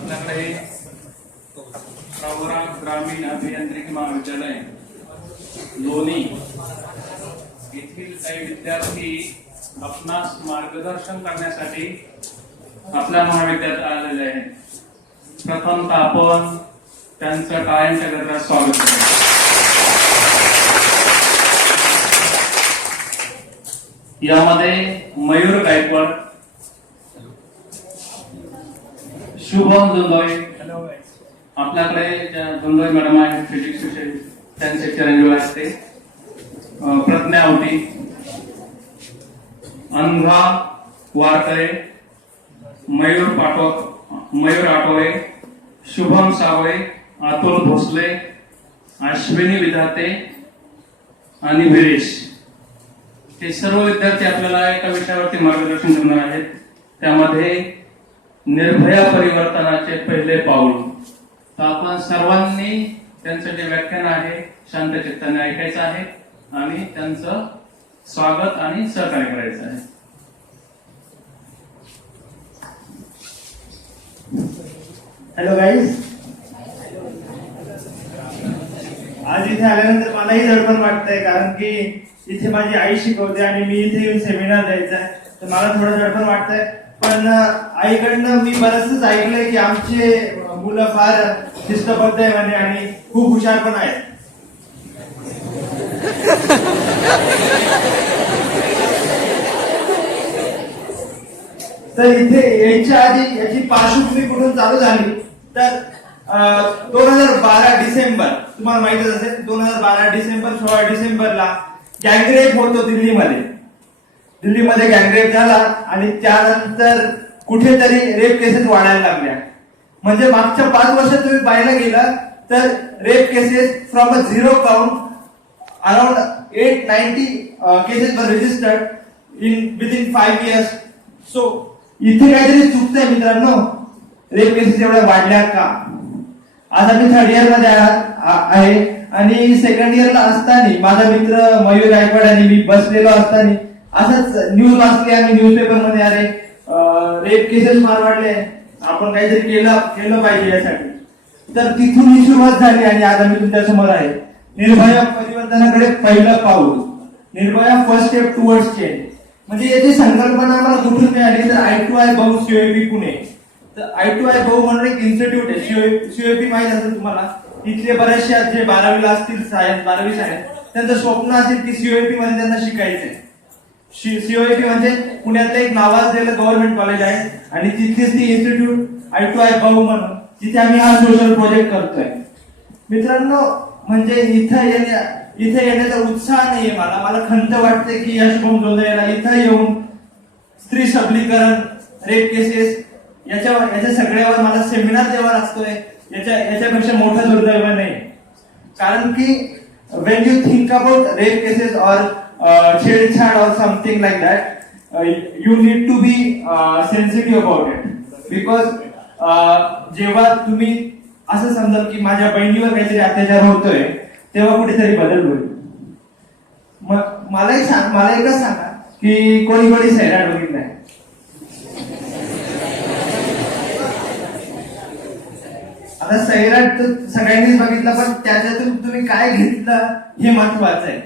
आपल्याकडे प्रवरा ग्रामीण अभियांत्रिकी महाविद्यालय लोणी येथील काही विद्यार्थी आपणास मार्गदर्शन करण्यासाठी आपल्या महाविद्यालयात आलेले आहेत. प्रथमतः आपण त्यांचं टाळ्यांच्या गजरात स्वागत करूया. यामध्ये मयूर गायकवाड, शुभम जोंधळे, आपल्याकडे जोंधळे मॅडम आहेत फिजिक्स विषयी, त्यांचे चिरंजीव असते, प्रज्ञा आवटी, अनघा वारकरे, मयूर आटोळे, शुभम सावळे, अतुल भोसले, अश्विनी विधाते आणि वीरेश, हे सर्व विद्यार्थी आपल्याला एका विषयावरती मार्गदर्शन करणार आहेत. त्यामध्ये निर्भया परिवर्तनाचे पहिले पाऊल. तर आपण सर्वांनी त्यांचं जे व्याख्यान आहे शांत चित्ताने ऐकायचं आहे आणि त्यांचं स्वागत आणि सहकार्य करायचं आहे. हॅलो गाईज, आज इथे आल्यानंतर मलाही दडपण वाटतंय, कारण की इथे माझी आई शिकवते आणि मी इथे येऊन सेमिनार द्यायचा आहे, तर मला थोडं दडपण वाटतंय. पण आईकडनं मी बरंचसं ऐकलंय की आमचे मुलं फार शिस्तबद्ध आहे म्हणे आणि खूप हुशार पण आहेत. तर इथे यायच्या आधी याची पार्श्वभूमी कुठून चालू झाली तर 2012 डिसेंबर, तुम्हाला माहितच असेल, 2012 डिसेंबर 16 डिसेंबरला गँगरेप होतो दिल्लीमध्ये गँगरेप झाला आणि त्यानंतर कुठेतरी रेप केसेस वाढायला लागल्या. म्हणजे मागच्या 5 वर्षात तुम्ही पाहायला गेला तर rape cases from a zero count around 890 cases वर रजिस्टर्ड विदिन 5 years. सो इथे काहीतरी चुकतंय मित्रांनो, रेप केसेस एवढ्या वाढल्या का? आज आम्ही 3rd year मध्ये आहे आणि 2nd year ला असताना माझा मित्र मयूर गायकवाड आणि मी बसलेलो असताना असंच न्यूज वाचली आणि न्यूजपेपर मध्ये, अरे रेप केसेस फार वाढले, आपण काहीतरी केलं पाहिजे यासाठी. तर तिथून ही सुरुवात झाली आणि आज आम्ही तुमच्या समोर आहे. निर्भया परिवर्तनाकडे पहिलं पाऊल, Nirbhaya first step towards change. म्हणजे याची संकल्पना आम्हाला कुठून मिळाली तर I2I भाऊ COEP पुणे. तर I2I भाऊ म्हणून एक इन्स्टिट्यूट आहे. COEP माहित असेल तुम्हाला, इथले बरेचसे जे 12वीला असतील, सायन्स 12वी सायन्स, त्यांचं स्वप्न असेल की COEP मध्ये त्यांना शिकायचंय. COEP म्हणजे पुण्यातलं एक नावाजलेलं गव्हर्नमेंट कॉलेज आहे आणि तिथलीच ती इन्स्टिट्यूट I2I भाऊ म्हणून, जिथे आम्ही हा सोशल प्रोजेक्ट करतोय. मित्रांनो, म्हणजे इथे येण्याचा उत्साह नाहीये मला खंत वाटते की या शुभम जोंधळेला इथं येऊन स्त्री सबलीकरण, रेप केसेस याच्या सगळ्यावर मला सेमिनार द्यावा लागतोय. याच्यापेक्षा मोठं दुर्दैव नाही. कारण की when you think about rape cases or छेडछाड or something like that, you need to be sensitive about it. Because जेव्हा तुम्ही असं समजाल की माझ्या बहिणीवर काहीतरी अत्याचार होतोय, तेव्हा कुठेतरी बदल होईल. मला एकच सांगा की कोणी सैराट बघितलाय? आता सैराट तर सगळ्यांनीच बघितला, पण त्याच्यातून तुम्ही काय घेतलं हे महत्वाचं आहे.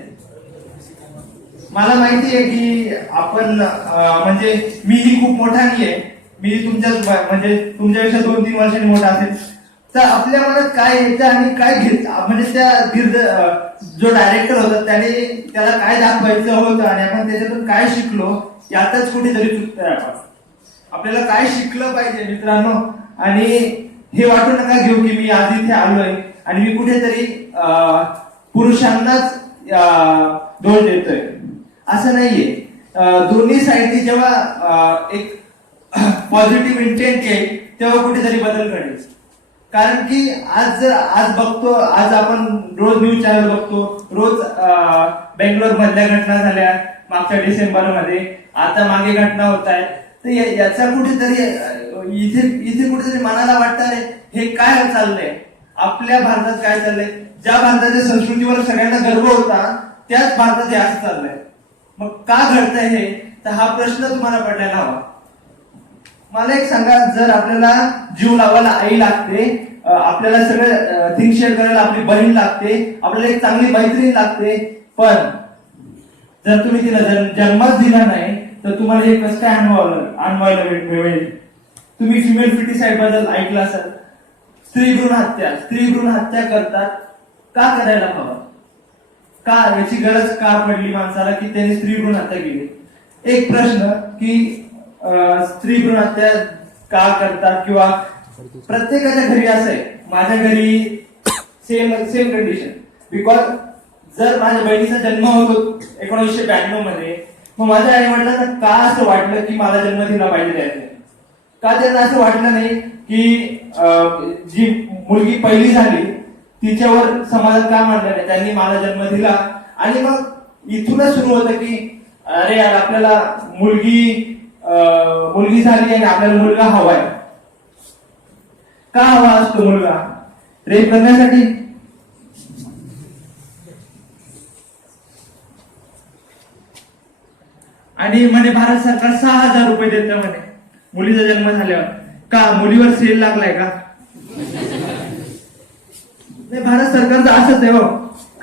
मला माहिती आहे की आपण म्हणजे मीही खूप मोठा नाहीये, मी तुमच्यापेक्षा 2-3 वर्षांनी मोठा असेल. तर आपल्या मनात काय येतं आणि काय घेत, म्हणजे त्या जो डायरेक्टर होता त्याला काय दाखवायचं होतं आणि आपण त्याच्यातून काय शिकलो यातच कुठेतरी चुकतोय. आपल्याला काय शिकलं पाहिजे मित्रांनो. आणि हे वाटू नका घेऊ की मी आज इथे आलोय आणि मी कुठेतरी पुरुषांनाच दोष देतोय, असं नाहीये. दोन्ही साईडनी जेव्हा एक पॉझिटिव्ह इंटेंट येईल तेव्हा कुठेतरी बदल घडेल. कारण की आज बघतो, आज आपण रोज न्यूज चॅनल बघतो, रोज बेंगलोर मधल्या घटना झाल्या मागच्या डिसेंबरमध्ये, आता मागे घटना होत आहे. तर याचा कुठेतरी इथे कुठेतरी मनाला वाटतं, अरे हे काय चाललंय, आपल्या भारतात काय चाललंय, ज्या भारताच्या संस्कृतीवर सगळ्यांना गर्व होता त्याच भारतात हे असं चाललंय. मग का घडतंय हे, तर हा प्रश्न तुम्हाला पडलेला हवा. मला एक सांगा, जर आपल्याला जीव लावायला आई लागते, आपल्याला सगळं थिंग शेअर करायला आपली बहीण लागते, आपल्याला एक चांगली मैत्रीण लागते, पण जर तुम्ही तिला जन्मच दिला नाही तर तुम्हाला हे कसं काय अनुभवायला मिळेल? तुम्ही फिमेल फिटिसाइड बद्दल ऐकलं असाल. स्त्री भ्रूण हत्या करतात. का करायला हवं? का याची गरज का पडली माणसाला की त्यांनी स्त्री भ्रूण हत्या केली? एक प्रश्न की स्त्री भ्रूण हत्या का करतात, किंवा प्रत्येकाच्या घरी असं आहे. माझ्या घरी सेम कंडिशन. बिकॉज जर माझ्या बहिणीचा जन्म होतो 1992 मध्ये, मग माझ्या आई वडिलांना का असं वाटलं की मला जन्म दिला पाहिजे? का त्यांना असं वाटलं नाही की जी मुलगी पहिली झाली तिच्यावर समाजात का मानलं नाही? त्यांनी मला जन्म दिला आणि मग इथूनच सुरू होतं की अरे यार, आपल्याला मुलगी झाली आणि आपल्याला मुलगा हवाय. का हवा असतो मुलगा? रेप करण्यासाठी? आणि म्हणे भारत सरकार 6,000 रुपये देतं म्हणे मुलीचा जन्म झाल्यावर. का मुलीवर सेल लागलाय का? नाही, भारत सरकारचं असंच आहे हो.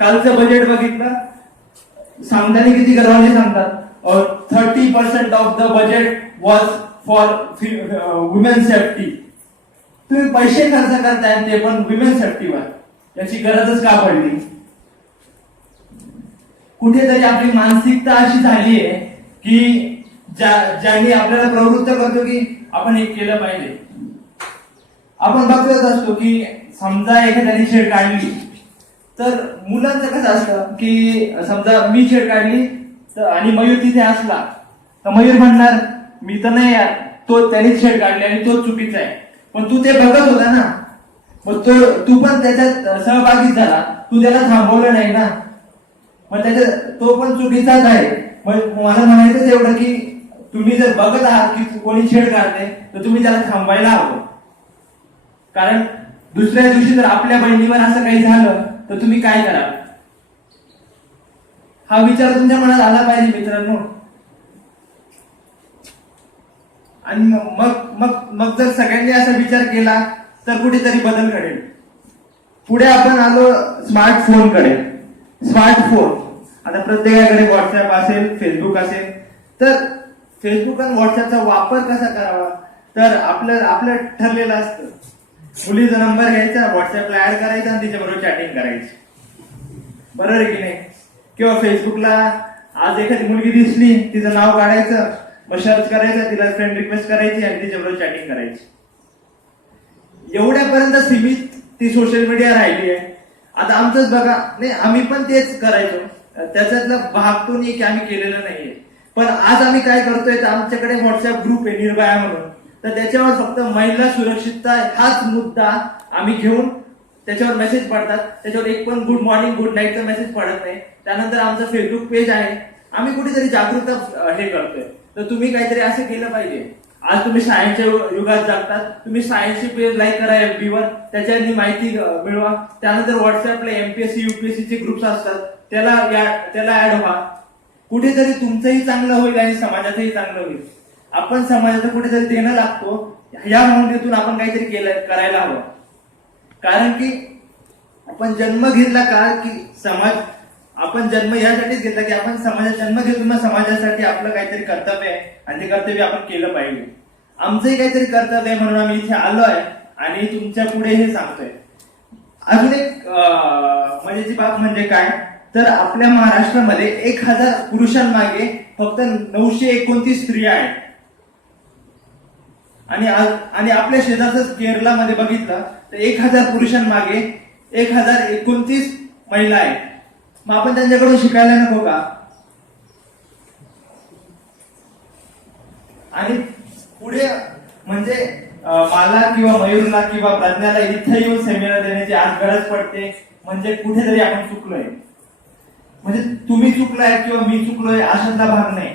कालचं बजेट बघितलं, सांगताना किती गर्वाने सांगतात 30% of the budget was for women safety. तुम्ही पैसे खर्च करताय ते पण वुमेन सेफ्टीवर. याची गरजच का पडली? कुठेतरी आपली मानसिकता अशी झाली आहे की ज्यांनी आपल्याला प्रवृत्त करतो की आपण हे केलं पाहिजे. आपण बघतच असतो की समजा एखाद्याने छेड काढली तर मुलांचं कसं असतं की समजा मी छेड काढली आणि मयूर तिथे असला तर मयूर म्हणणार मी तर नाही यार, तो त्याने छेड काढली आणि तो चुकीचा आहे. पण तू ते बघत होता ना, मग तू पण त्याच्यात सहभागी झाला, तू त्याला थांबवलं नाही ना, मग तो पण चुकीचाच आहे. मग मला म्हणायचं एवढं की तुम्ही जर बघत आहात की कोणी छेड काढते तर तुम्ही त्याला थांबायला हवं. कारण दुसऱ्या दिवशी जर आपल्या बहिणीवर असं काही झालं तर तुम्ही काय कराल? हा विचार तुमच्या मनात आला पाहिजे मित्रांनो. आणि मग जर सगळ्यांनी असा विचार केला तर कुठेतरी बदल घडेल. पुढे आपण आलो स्मार्टफोनकडे. स्मार्टफोन आता प्रत्येकाकडे व्हॉट्सअप असेल, फेसबुक असेल. तर फेसबुक आणि व्हॉट्सअपचा वापर कसा करावा? तर आपलं ठरलेलं असतं. मुलीचा नंबर घ्यायचा, व्हॉट्सअपला ऍड करायचा आणि तिच्याबरोबर चॅटिंग करायची. बरोबर आहे की नाही? किंवा फेसबुकला आज एखादी मुलगी दिसली, तिचं नाव काढायचं, मग सर्च करायचं, तिला फ्रेंड रिक्वेस्ट करायची आणि तिच्याबरोबर चॅटिंग करायची. एवढ्यापर्यंत सीमित ती सोशल मीडिया राहिली आहे. आता आमचंच बघा, नाही आम्ही पण तेच करायचो. त्याच्यातला भाग तो नाही की आम्ही केलेलं नाहीये. पण आज आम्ही काय करतोय तर आमच्याकडे व्हॉट्सअप ग्रुप आहे निर्भया म्हणून. तर त्याच्यावर फक्त महिला सुरक्षितता हाच मुद्दा आम्ही घेऊन त्याच्यावर मेसेज पडतात. त्याच्यावर एक पण गुड मॉर्निंग गुड नाईटचा मेसेज पडत नाही. त्यानंतर आमचं फेसबुक पेज आहे. आम्ही कुठेतरी जागरूकता हे करतोय. तर तुम्ही काहीतरी असं केलं पाहिजे. आज तुम्ही सायन्सच्या युगात जगतात, तुम्ही सायन्सचे पेज लाईक करा FB वर, त्याच्यानी माहिती मिळवा. त्यानंतर व्हॉट्सअपला MPSC UPSC चे ग्रुप्स असतात, त्याला ऍड व्हा. कुठेतरी तुमचंही चांगलं होईल आणि समाजाचंही चांगलं होईल. आपण समाजाचं कुठेतरी देणं लागतो. या भावनेतून आपण काहीतरी करायला हवं. कारण की आपण जन्म घेतला का की आपण जन्म यासाठीच घेतला की आपण समाजात जन्म घेतो, मग समाजासाठी आपलं काहीतरी कर्तव्य आहे आणि ते कर्तव्य आपण केलं पाहिजे. आमचंही काहीतरी कर्तव्य आहे म्हणून आम्ही इथे आलोय आणि तुमच्या पुढे हे सांगतोय. अजून एक मजेची बाब म्हणजे काय तर आपल्या महाराष्ट्रामध्ये 1000 पुरुषांमागे फक्त 929 स्त्रिया आहेत. आणि आपल्या शेजारच केरळामध्ये बघितलं तर 1000 पुरुषांमागे 1029 महिला आहेत. मग आपण त्यांच्याकडून शिकायला नको का? आणि पुढे म्हणजे मला किंवा मयूरला किंवा प्रज्ञाला इथे येऊन सेमिनार देण्याची आज गरज पडते. म्हणजे कुठेतरी आपण चुकलोय. म्हणजे तुम्ही चुकलाय किंवा मी चुकलोय अशातला भाग नाही.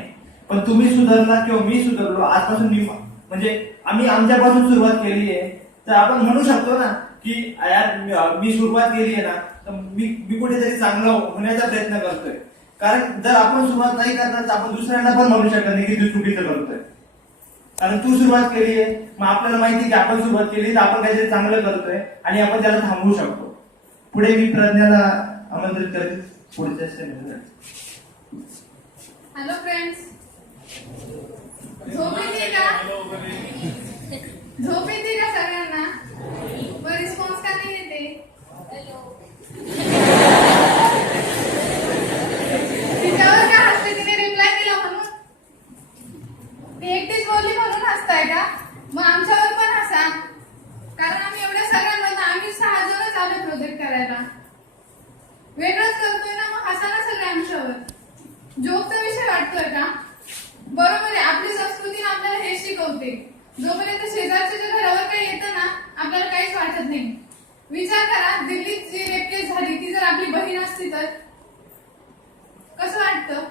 पण तुम्ही सुधारला किंवा मी सुधारलो, आजपासून म्हणजे आम्ही आमच्यापासून सुरुवात केली आहे. तर आपण म्हणू शकतो ना की यार मी सुरुवात केली आहे ना, तर मी कुठेतरी चांगलं होण्याचा प्रयत्न करतोय. कारण जर आपण सुरुवात नाही करणार तर आपण दुसऱ्यांना पण म्हणू शकत नाही की तू चुकीचं करतोय. कारण तू सुरुवात केली आहे, मग आपल्याला माहिती आहे की आपण सुरुवात केली तर आपण काहीतरी चांगलं करतोय आणि आपण त्याला थांबवू शकतो. पुढे मी प्रज्ञाला आमंत्रित करेन पुढच्या स्टेजवर. हॅलो फ्रेंड्स, झोप येते का? झोप येते का सगळ्यांना? मग रिस्पॉन्स का नाही येते? तिच्यावर का हसते? तिने रिप्लाय दिला म्हणून? ती एकटीच बोलली म्हणून हसताय का? मग आमच्यावर पण हसा, कारण आम्ही एवढ्या सगळ्यांना, आम्ही 6 जणच आलो प्रोजेक्ट करायला. वेगळंच करतोय ना, मग हसा ना सगळे आमच्यावर. जोकचा विषय वाटतोय का? बरोबर आहे, आपली संस्कृती आपल्याला हे शिकवते. जोपर्यंत शेजारच्या ज्या घरावर काही येतं ना, आपल्याला काहीच वाटत नाही. विचार करा, दिल्लीत जी रेप केस झाली ती जर आपली बहीण असती तर कसं वाटतं?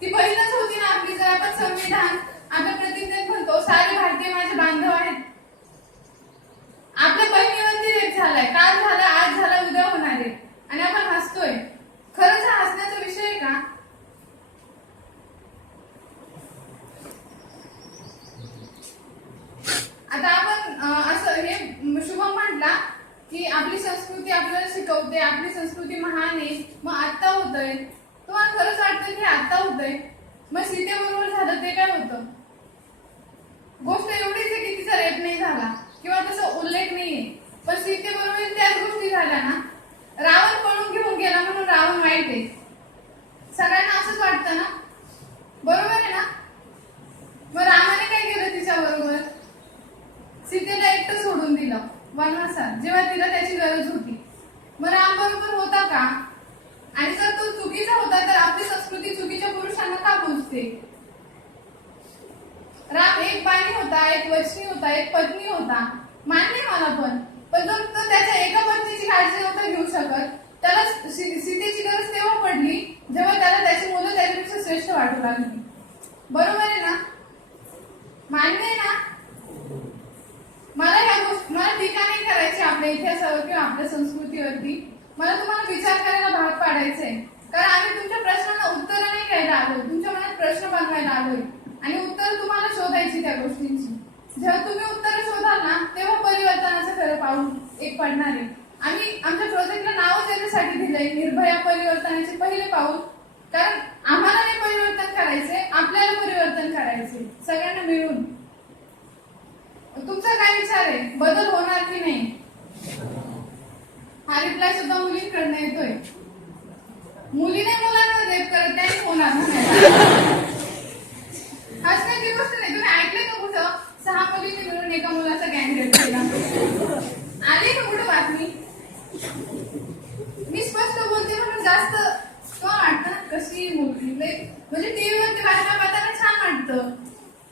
ती बहीणच होती ना आपली. जर आपण संविधान आपल्या प्रतिज्ञेत म्हणतो सारे भारतीय माझे बांधव आहेत, आपल्या बहिणीवरती रेप झालाय, काल झाला, आज झाला, उद्या होणार आहे, आणि आपण हसतोय. खरंच हा हसण्याचा विषय आहे का? आता आपण असं हे शुभम म्हटला की आपली संस्कृती आपल्याला शिकवते, आपली संस्कृती महान आहे, मग आत्ता होतंय. तुम्हाला खरंच वाटतं की आत्ता होतंय? मग सीतेबरोबर झालं ते काय होतं? गोष्ट एवढीच आहे की तिचा रेप नाही झाला किंवा तसा उल्लेख नाहीये, पण सीतेबरोबर त्याच गोष्टी झाल्या ना. रावण पळून घेऊन गेला म्हणून रावण वाईट आहे, सगळ्यांना असंच वाटतं ना? बरोबर आहे ना? मग रामाने काय केलं तिच्या बरोबर? सीतेला एकटं सोडून दिलं वनवासात, जेव्हा तिला त्याची गरज होती. मग राम बरोबर होता का? आणि जर तो चुकीचा होता तर आपली संस्कृती चुकीच्या पुरुषांना का पोचते? राम एक बाणी होता, एक वचनी होता, एक पत्नी होता, मान्य मला, पण जर तो त्याच्या एका पत्नीची काळजी नव्हता घेऊ शकत, त्याला सीतेची गरज तेव्हा पडली जेव्हा त्याला त्याची मुलं त्याच्यापेक्षा श्रेष्ठ वाटू लागली. बरोबर आहे ना? मान्य आहे ना? मला टीका नाही करायची आपल्या इतिहासावर किंवा आपल्या संस्कृतीवरती. मला तुम्हाला विचार करायला भाग पाडायचंय, कारण आम्ही तुमच्या प्रश्नांना उत्तरं नाही द्यायला आलो, तुमच्या मनात प्रश्न बनवायला आलोय आणि उत्तर तुम्हाला शोधायची त्या गोष्टींची. जेव्हा तुम्ही उत्तर शोधाल ना, तेव्हा परिवर्तनाचं खरं पाऊल एक पडणार आहे. आम्ही आमच्या प्रोजेक्टला नाव त्याच्यासाठी दिलंय, निर्भया परिवर्तनाचे पहिले पाऊल. कारण आम्हाला नाही परिवर्तन करायचंय, आपल्याला परिवर्तन करायचंय सगळ्यांना मिळून. तुमचा काय विचार आहे? बदल होणार की नाही? हा रिप्लाय सुद्धा मुलींकडनं येतोय. मुलीने मुलांवर रेप करत त्याने होणार हसण्याची गोष्ट नाही. तुम्ही ऐकलंय का कुठं 6 मुलींनी मिळून एका मुलाचा गँग रेप केला? आली का कुठं बातमी? मी स्पष्ट बोलते म्हणून जास्त वाटतं ना कशी मुलगी, म्हणजे टीव्हीवरती बातम्या पाहताना छान वाटतं.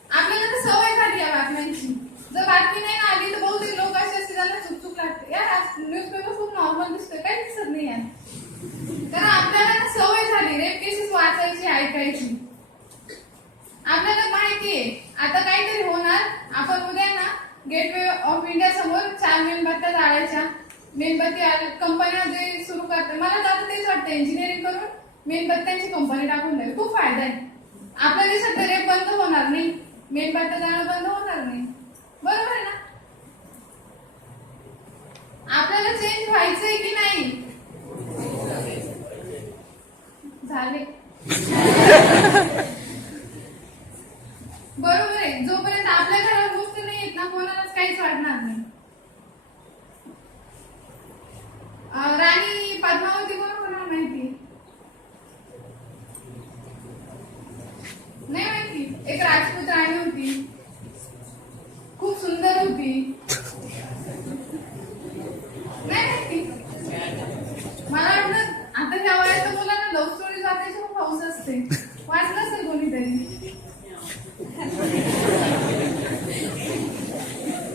आपल्याला तर सवय झाली या बातम्यांची. जर बातमी नाही ना आली तर बहुतेक लोक असे असते त्यांना चुकचुक लागते, यार न्यूजपेपर खूप नॉर्मल दिसतोय, काही दिसत नाही यार. कारण आपल्याला सवय झाली रेप केसेस वाचायची, ऐकायची. आपल्याला माहितीये आता काहीतरी होणार. आपण उद्या ना गेटवे ऑफ इंडिया समोर 4 मेणबत्त्या जाळायच्या. मेणबत्ती कंपन्या जे सुरू करतात, मला तर आता तेच वाटतं इंजिनिअरिंग करून मेणबत्त्यांची कंपनी टाकून द्यावी, खूप फायदा आहे. आपल्या देशात रेप बंद होणार नाही, मेणबत्त्या जाणं बंद होणार नाही. बरोबर आहे ना? आपल्याला चेंज व्हायचंय की नाही? झाले. बरोबर आहे. जोपर्यंत आपल्या घरात गोष्ट नाही येत ना, कोणालाच काहीच वाटणार नाही. राणी पद्मावती कोण कोणाला माहिती? नाही माहिती? एक राजपूत राणी होती, खूप सुंदर होती. नाही माहिती? मला वाटलं आता ह्या वयाच्या मुलांना लव्ह स्टोरी वाचायची खूप हौस असते. वाचलं असेल कोणीतरी?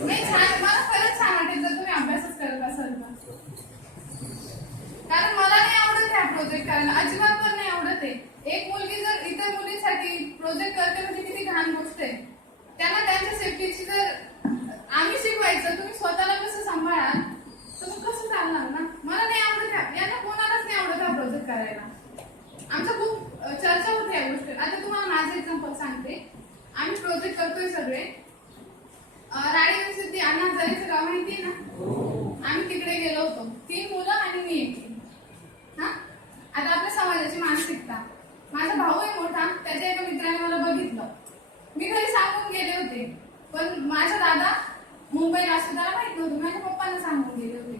नाही, छान. मला खरंच छान वाटेल जर तुम्ही अभ्यासच करत असाल तर. कारण मला नाही आवडत ह्या प्रोजेक्ट करायला, अजिबात पण नाही आवडत आहे. एक मुलगी जर इतर मुलीसाठी प्रोजेक्ट करते म्हणजे किती घाण गोष्ट आहे. त्यांना त्यांच्या सेफ्टीची जर आम्ही शिकवायचं, तुम्ही स्वतःला कसं सांभाळाल तर मग कसं चालणार ना? मला नाही आवडत, यांना कोणालाच नाही आवडत हा प्रोजेक्ट करायला. आमचं खूप चर्चा होते या गोष्टी. आता तुम्हाला माझं एक्झाम्पल सांगते. आम्ही प्रोजेक्ट करतोय सगळे. राणी सिद्धी अण्णा हजारेचं गाव माहिती ना, आम्ही तिकडे गेलो होतो. 3 मुलं आणि मी एकटी. हा, आता आपल्या समाजाची मानसिकता. माझा भाऊ आहे मोठा, त्याच्या एका मित्राने मला बघितलं. मी घरी सांगून गेले होते, पण माझा दादा मुंबईला असतो, त्याला माहित नव्हतं. माझ्या पप्पांना सांगून गेले होते.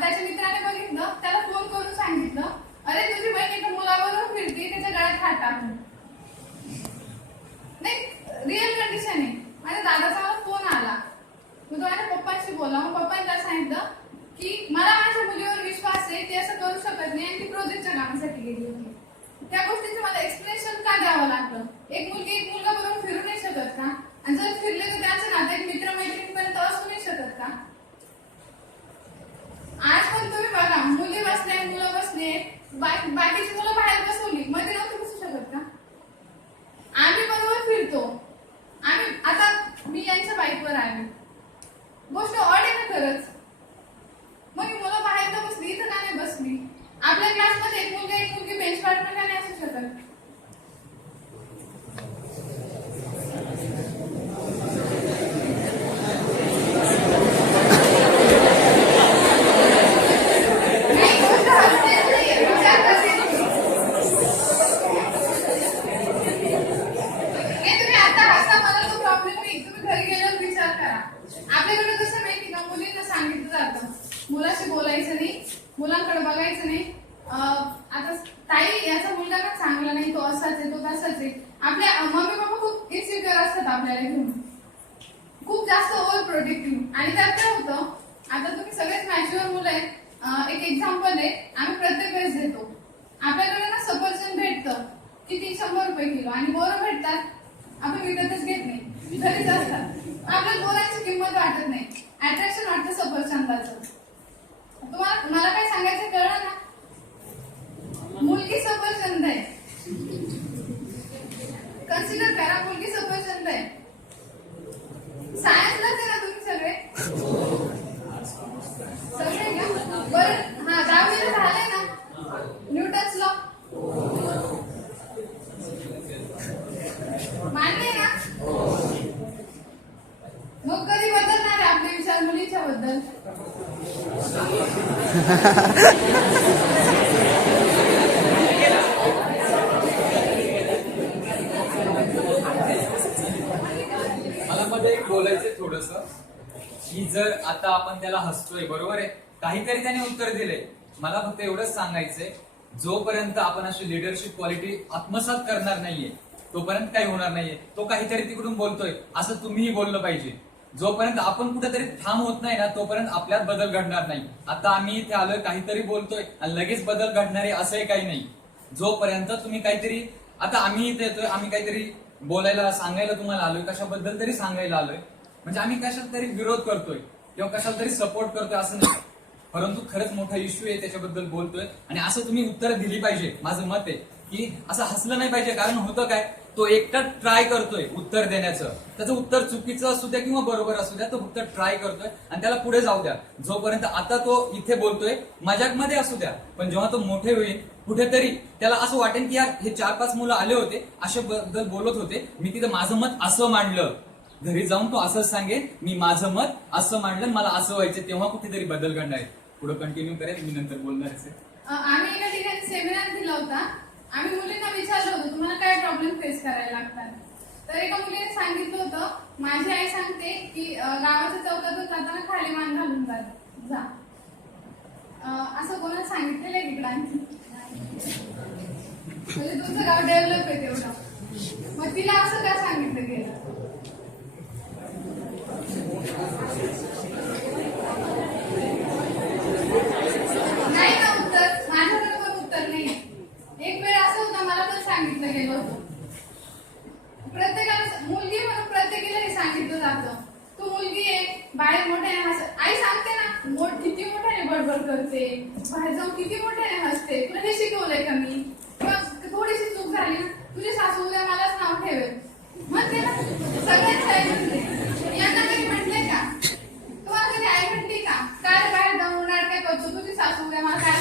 त्याच्या मित्राने बघितलं, त्याला फोन करून सांगितलं, अरे तुझी बहीण एका मुलाबरोबर फिरते, त्याच्या गळ्यात हात टाकून. नाही, रिअल कंडिशन आहे. माझ्या दादाचा मला फोन आला, मग तो माझ्या पप्पांशी बोलला. मग पप्पांनी त्याला सांगितलं की मला माझ्या मुलीवर विश्वास आहे, ती असं करू शकत नाही, आणि ती प्रोजेक्टच्या कामासाठी गेली होती. त्या गोष्टीचं मला एक्सप्लेनेशन का द्यावं लागतं? एक मुलगी एक मुलगा बरोबर फिरू नाही शकत का? आणि जर फिरले तर त्याचं नातं एक मित्रमैत्रिणीपर्यंत असू नाही शकत का? आज पण तुम्ही बघा, मुली बसले, मुलं बसले, बाकीची मुलं बाहेर बसवली, मध्ये नव्हती बसू शकत का? आम्ही बरोबर फिरतो. आम्ही आता मी यांच्या बाईकवर आले, गोष्ट ऑड आहे ना खरंच. मग ही मुलं बाहेर का बसली, इथं का नाही बसली? आपल्या क्लासमध्ये एक मुलगा एक मुलगी बेंच पार्टनर का नाही असू शकत? नाही, गोष्ट हसण्याची नाहीये, विचार करण्याची. नाही, तुम्ही आता हसा, मला तो प्रॉब्लेम नाही. तुम्ही घरी गेल्यावर विचार करा. आपल्याकडे कसं माहिती का, मुलींना सांगितलं जातं मुलाशी बोलायचं नाही, मुलांकडे बघायचं नाही. आता ताई याचा मुलगा का चांगला नाही, तो असाच आहे, तो तसाच आहे. आपल्या मम्मी पप्पा खूप इन्सिक्युअर असतात आपल्याला घेऊन, खूप जास्त ओव्हर प्रोटेक्टिव्ह. आणि त्यात काय होतं, आता तुम्ही सगळेच मॅच्युअर मुलं आहेत. एक एक्झाम्पल आहे, आम्ही प्रत्येक वेळेस देतो. आपल्याकडे ना सफरचंद भेटतं किती 100 रुपये किलो, आणि बोरं भेटतात, आपण विकतच घेत नाही, घरीच असतात. आपल्याला बोरांची किंमत वाटत नाही, अट्रॅक्शन वाटतं सफरचंदाचं. तुम्हाला मला काय सांगायचं कळलं ना? मुलगी सफरचंद आहे, कन्सिडर करा, मुलगी सफरचंद आहे. सायन्सलाच आहे ना तुम्ही सगळे? सगळे का? बरं, हा 10वीला झालंय ना न्यूटन्स लॉ? मान्य आहे ना? मग कधी बदलणार आहे आपले विचार मुलीच्या बद्दल? मला मध्ये एक बोलायचंय थोडस, की जर आता आपण त्याला हसतोय, बरोबर आहे, काहीतरी त्याने उत्तर दिलंय. मला फक्त एवढंच सांगायचंय, जोपर्यंत आपण अशी लिडरशिप क्वालिटी आत्मसात करणार नाहीये, तोपर्यंत काही होणार नाहीये. तो काहीतरी तिकडून बोलतोय असं तुम्हीही बोललं पाहिजे. जोपर्यंत आपण कुठेतरी ठाम होत नाही ना, तोपर्यंत आपल्यात बदल घडणार नाही. आता आम्ही इथे आलोय, काहीतरी बोलतोय आणि लगेच बदल घडणार आहे असंही काही नाही. जोपर्यंत तुम्ही काहीतरी, आता आम्ही इथे येतोय, आम्ही काहीतरी बोलायला सांगायला तुम्हाला आलोय, कशाबद्दल तरी सांगायला आलोय, म्हणजे आम्ही कशाला तरी विरोध करतोय किंवा कशाला तरी सपोर्ट करतोय असं नाही. परंतु खरंच मोठा इश्यू आहे, त्याच्याबद्दल बोलतोय, आणि असं तुम्ही उत्तर दिली पाहिजे. माझं मत आहे की असं हसलं नाही पाहिजे. कारण होतं काय, तो एकटा ट्राय करतोय उत्तर देण्याचं, त्याचं उत्तर चुकीचं असू द्या किंवा बरोबर असू द्या, तो फक्त ट्राय करतोय आणि त्याला पुढे जाऊ द्या. जोपर्यंत आता तो इथे बोलतोय मजाकमध्ये असू द्या, पण जेव्हा तो मोठे होईल कुठेतरी त्याला असं वाटेल की यार हे 4-5 मुलं आले होते, अशा बद्दल बोलत होते, मी तिथं माझं मत असं मांडलं. घरी जाऊन तो असंच सांगेल, मी माझं मत असं मांडलं, मला असं व्हायचं, तेव्हा कुठेतरी बदल घडणार आहे. पुढे कंटिन्यू करेल, मी नंतर बोलणार आहे. आम्ही एका ठिकाणी सेमिनार दिला होता. आम्ही मुलींना विचारलं होतं तुम्हाला काय प्रॉब्लेम फेस करायला लागतात. तर एका मुलीने सांगितलं होतं, माझी आई सांगते की गावाच्या चौकातून जाताना खाली मान घालून जा. असं कोणाला सांगितलेलं आहे इकडं आणखी? म्हणजे तुमचं गाव डेव्हलप आहे तेवढं, मग तिला असं का सांगितलं गेलं? नाही ना उत्तर, माझ्याकडे पण उत्तर नाही. एक वेळ असं होतं, मला पण सांगितलं गेलं होतं. प्रत्येकाला मुलगी म्हणून प्रत्येकाला हे सांगितलं जातं, तू मुलगी आहे, बाहेर मोठ्याने हस. आई सांगते ना, किती मोठ्याने बडबड करते, बाहेर जाऊन किती मोठ्याने हसते, तुला हे शिकवलंय का मी? किंवा थोडीशी चूक झाली ना, तुझी सासू उद्या मलाच नाव ठेवेल म्हणते ना. सगळ्यांच आई म्हणते. यांना कधी म्हटलंय का? तुम्हाला कधी आई म्हणते का काय बाहेर जाऊन नाटक करतो, तुझी सासू उद्या मला काय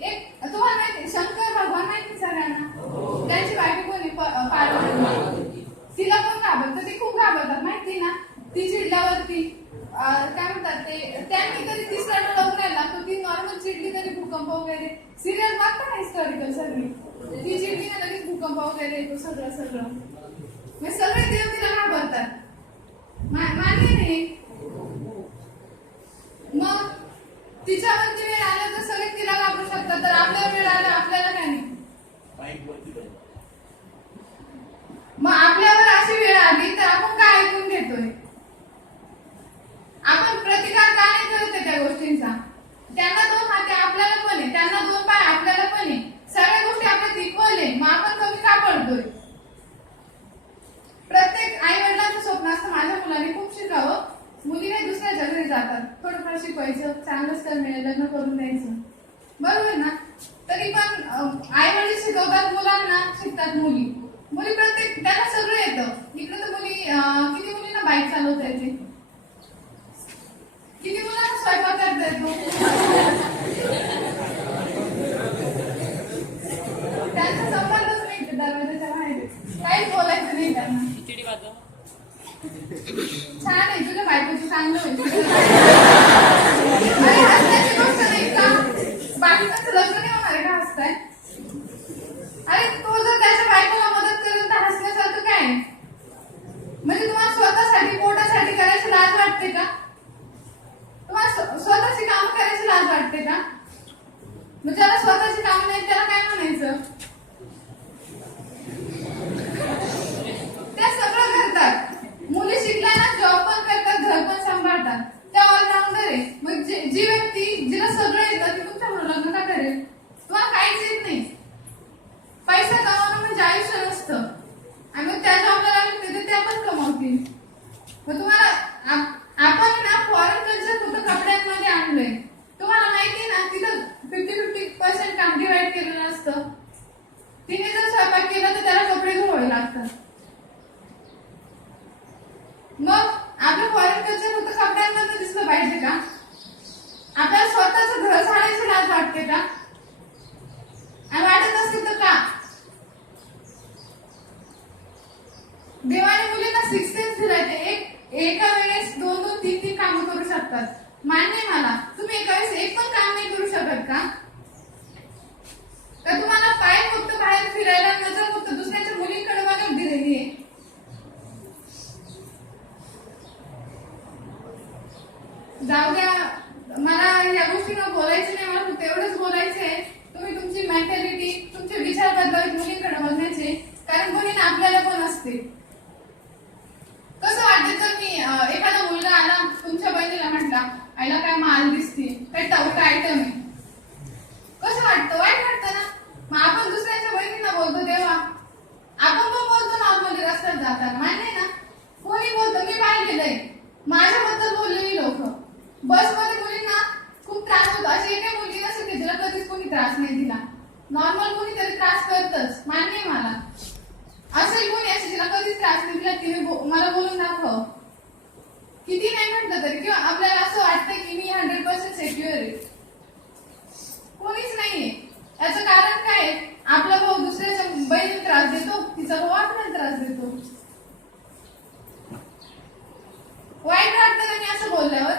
एक तुम्हाला माहिती शंकर भगवान माहिती सगळ्यांना, त्यांची बायको कोणी पार्वती, तिला पण घाबरतात, ते खूप घाबरतात माहिती ना. ती चिडल्यावरती काय म्हणतात ते, त्यांनी तरी तिसरा लग्न नाही लागतो, ती नॉर्मल चिडली तरी भूकंप वगैरे, सिरियल बघता ना हिस्टॉरिकल सगळी, ती चिडली ना तरी भूकंप वगैरे येतो, सगळं म्हणजे सगळे देव तिला घाबरतात. मान्य नाही. मग तिच्यावरती वेळ आला तर सगळे तिला घाबरू शकतात, तर आपल्यावर वेळ आला आपल्याला काय नाही. मग आपल्यावर अशी वेळ आली तर आपण काय ऐकून घेतोय, आपण प्रतिकार का नाही करत त्या गोष्टींचा. त्यांना 2 हात आपल्याला पण आहे, त्यांना 2 पाय आपल्याला पण आहे, सगळ्या गोष्टी आपल्यात इक्वल आहे, मग आपण कमी का पडतोय. प्रत्येक आई वडिलांचं स्वप्न असतं माझ्या मुलाने खूप शिकावं, मुलीने दुसऱ्याच्या घरी जातात, थोडंफार शिकवायचं, चांगलं स्थळ मिळेल, लग्न करून द्यायचं, बरोबर ना. तरी पण आई वडील शिकवतात मुलांना, शिकतात मुली प्रत्येक त्यांना सगळं येतं. इकडे तर मुली किती मुलींना बाईक चालवता येते, किती मुलांना स्वयंपाक करता येतो, त्यांचा संबंधच नाही दरवाजाच्या बाहेर, काहीच बोलायचं नाही त्यांना. छान आहे तुझ्या बायकोचं, चांगलं होईल. अरे हसण्याची गोष्ट नाही का, बाकीचं लग्न नाही होणार का हसताय. अरे तो जर त्याच्या बायकोला मदत करेल तर हसण्यासारखं काय. म्हणजे तुम्हाला स्वतःसाठी पोटासाठी करायची लाज वाटते का, तुम्हाला स्वतःची काम करायची लाज वाटते का. मग ज्याला स्वतःची काम नाही त्याला काय म्हणायचं. त्या सगळं करतात, मुली शिकल्या ना जॉब पण करतात, घर पण सांभाळतात, त्या ऑलराऊंडर आहे. मग जी व्यक्ती जिला सगळं येतं ती तुमच्याबरोबर लग्न का करेल. तुम्हाला काहीच येत नाही, पैसा कमावणं म्हणजे आयुष्य नसतं, आणि मग त्या जॉबला लागले ते पण कमावतील. मग तुम्हाला आपण ना फॉरेन कल्चर फक्त कपड्यांमध्ये आणलंय, तुम्हाला माहिती ना तिथं 50-50% काम डिवाइड केलेलं असतं. तिने जर स्वयंपाक केला तर त्याला कपडे धुवावे लागतात. मग आपलं फॉरेन कल्चर फक्त कपड्यांमध्ये दिसलं पाहिजे का, आपल्याला स्वतःच घर झाडायची लाज वाटते का, आणि वाटत असेल तर का. देवाने मुलींना 6 सेन्स दिलाय, ते एका वेळेस 2-3 कामं करू शकतात. मान्य आहे मला, तुम्ही एका वेळेस एक पण काम नाही करू शकत का. तर तुम्हाला पाय फक्त बाहेर फिरायला, नजर फक्त दुसऱ्याच्या मुलींकडे बघत दिलेली आहे. जाऊ द्या, मला या गोष्टींवर बोलायचं नाही, मला फक्त एवढंच बोलायचंय, तुम्ही तुमची मेंटॅलिटी, तुमचे विचार बदलावेत मुलींकडे बघण्याचे, कारण मुलींना आपल्याला पण असते. कसं वाटतं जर मी एखादा मुलगा आला तुमच्या बहिणीला म्हटला, आईला काय माल दिसते, काय टाऊट आयटम आहे, कसं वाटतं, वाईट वाटतं ना. मग आपण दुसऱ्याच्या बहिणींना बोलतो तेव्हा आपण पण बोलतो नॉर्मली रस्त्यात जाताना, मान्य ना. कोणी बोलतो, मी पाहिलेलंय, माझ्याबद्दल बोललेली लोक. बसमध्ये मुलींना खूप त्रास होतो, अशी एका मुलगी नसेल की जिला कधीच कोणी त्रास नाही दिला. नॉर्मल कोणी तरी त्रास करतच, मान्य आहे मला. असेल कोणी अशी जिला कधीच त्रास नाही दिला, तिने मला बोलून दाखव. किती नाही म्हटलं तरी, किंवा आपल्याला असं वाटतं की मी 100% सेक्युअर आहे, कोणीच नाहीये. याचं कारण काय, आपला भाऊ दुसऱ्याच्या बहिणीला त्रास देतो, तिचा भाऊ आपल्याला त्रास देतो. वाईट वाटतं ना मी असं बोलल्यावर,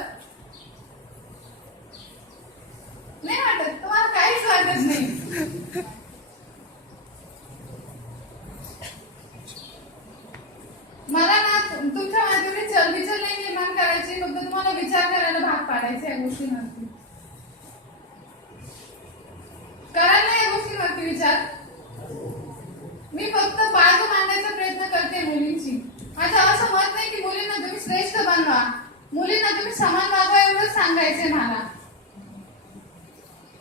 नाही वाटत, तुम्हाला काहीच वाटत नाही. मला ना तुमच्या माझ्याकडे चलबिचल नाही निर्माण करायची, फक्त तुम्हाला विचार करायला भाग पाडायचे या गोष्टींवरती. करायला या गोष्टींवरती विचार. मी फक्त बाजू मांडायचा प्रयत्न करते मुलींची. माझं असं मत नाही की मुलींना तुम्ही श्रेष्ठ बनवा, मुलींना तुम्ही समान वागा, एवढंच सांगायचंय मला.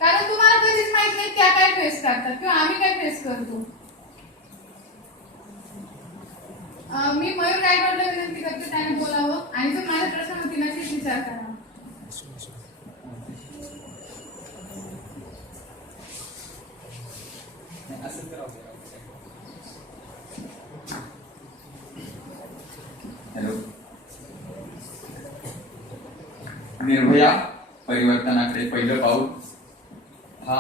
कारण तुम्हाला कधीच माहित नाही त्या काय फेस करतात किंवा आम्ही काय फेस करतो. मी मयूर गायकवाडला विनंती करते त्याने बोलावं, आणि जर माझ्या प्रश्नावरती नक्कीच विचार करा. हॅलो, निर्भया परिवर्तनाकडे पहिलं पाऊल हा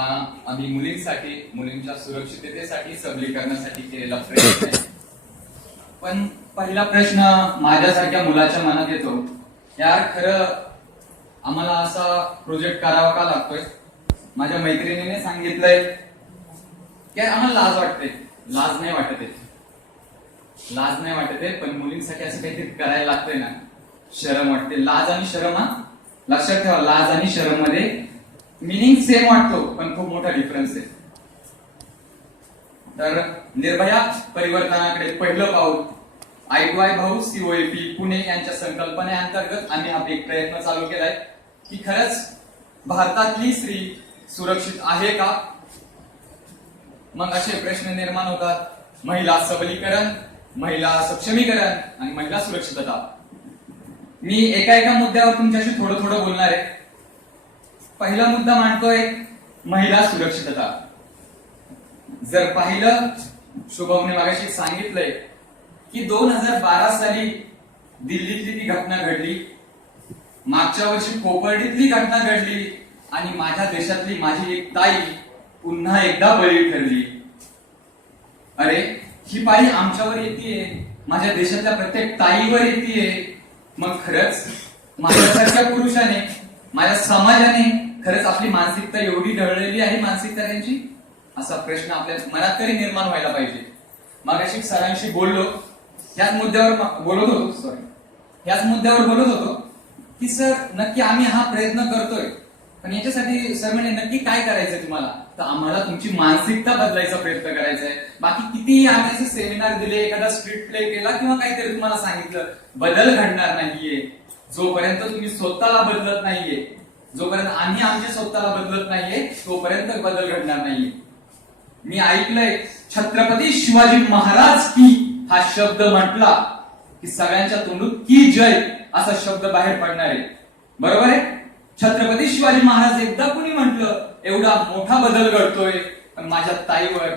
आम्ही मुलींच्या सुरक्षिततेसाठी सबलीकरणासाठी केलेला प्रयत्न आहे. पण पहिला प्रश्न माझ्यासारख्या मुलाच्या मनात येतो, यार खरं आम्हाला असा प्रोजेक्ट करावा का लागतोय? माझ्या मैत्रिणीने सांगितलंय की आम्हाला लाज वाटते. लाज नाही वाटत आहे, पण मुलींसाठी असं काहीतरी करायला लागतंय ना, शरम वाटते. लाज आणि शरम, हा लक्षात ठेवा, लाज आणि शरम मध्ये मिनिंग सेम वाटतो पण खूप मोठा डिफरन्स आहे. तर निर्भया परिवर्तनाकडे पहिलं पाऊल I2I भाऊ COAP पुणे यांच्या संकल्पनेअंतर्गत आम्ही हा एक प्रयत्न चालू केलाय की खरंच भारतातली स्त्री सुरक्षित आहे का? मग असे प्रश्न निर्माण होतात. महिला सबलीकरण, महिला सक्षमीकरण आणि महिला सुरक्षितता. मी एका मुद्द्यावर तुमच्याशी थोडं बोलणार आहे. पहिला मुद्दा मांडतोय महिला सुरक्षितता. जर पाहिलं, शुभमने मागाशी सांगितलंय की 2012 साली दिल्लीतली ती घटना घडली, मागच्या वर्षी कोपर्डीतली घटना घडली आणि माझ्या देशातली माझी एक ताई पुन्हा एकदा बळी ठरली. अरे ही पाळी आमच्यावर येतेय, माझ्या देशातल्या प्रत्येक ताईवर येतेय. मग खरंच माझ्यासारख्या पुरुषाने, माझ्या समाजाने खरंच आपली मानसिकता एवढी ढळलेली आहे मानसिकता त्यांची, असा प्रश्न आपल्या मनात तरी निर्माण व्हायला पाहिजे. मागाशी सरांशी बोललो, ह्याच मुद्द्यावर बोलत होतो की सर नक्की आम्ही हा प्रयत्न करतोय, पण याच्यासाठी सर म्हणे नक्की काय करायचंय तुम्हाला? तर आम्हाला तुमची मानसिकता बदलायचा प्रयत्न करायचा आहे. बाकी कितीही आम्ही असे सेमिनार दिले, एखादा स्ट्रीट प्ले केला किंवा काहीतरी तुम्हाला सांगितलं, बदल घडणार नाहीये जोपर्यंत तुम्ही स्वतःला बदलत नाहीये. जोपर्यंत आम्ही आमच्या स्वतःला बदलत नाहीये तोपर्यंत बदल घडणार नाहीये. मी ऐकलंय छत्रपती शिवाजी महाराज की हा शब्द म्हटला की सगळ्यांच्या तोंडून की जय असा शब्द बाहेर पडणार आहे. बरोबर आहे? छत्रपती शिवाजी महाराज एकदा कुणी म्हटलं एवढा मोठा बदल घडतोय. पण माझ्या ताईवर,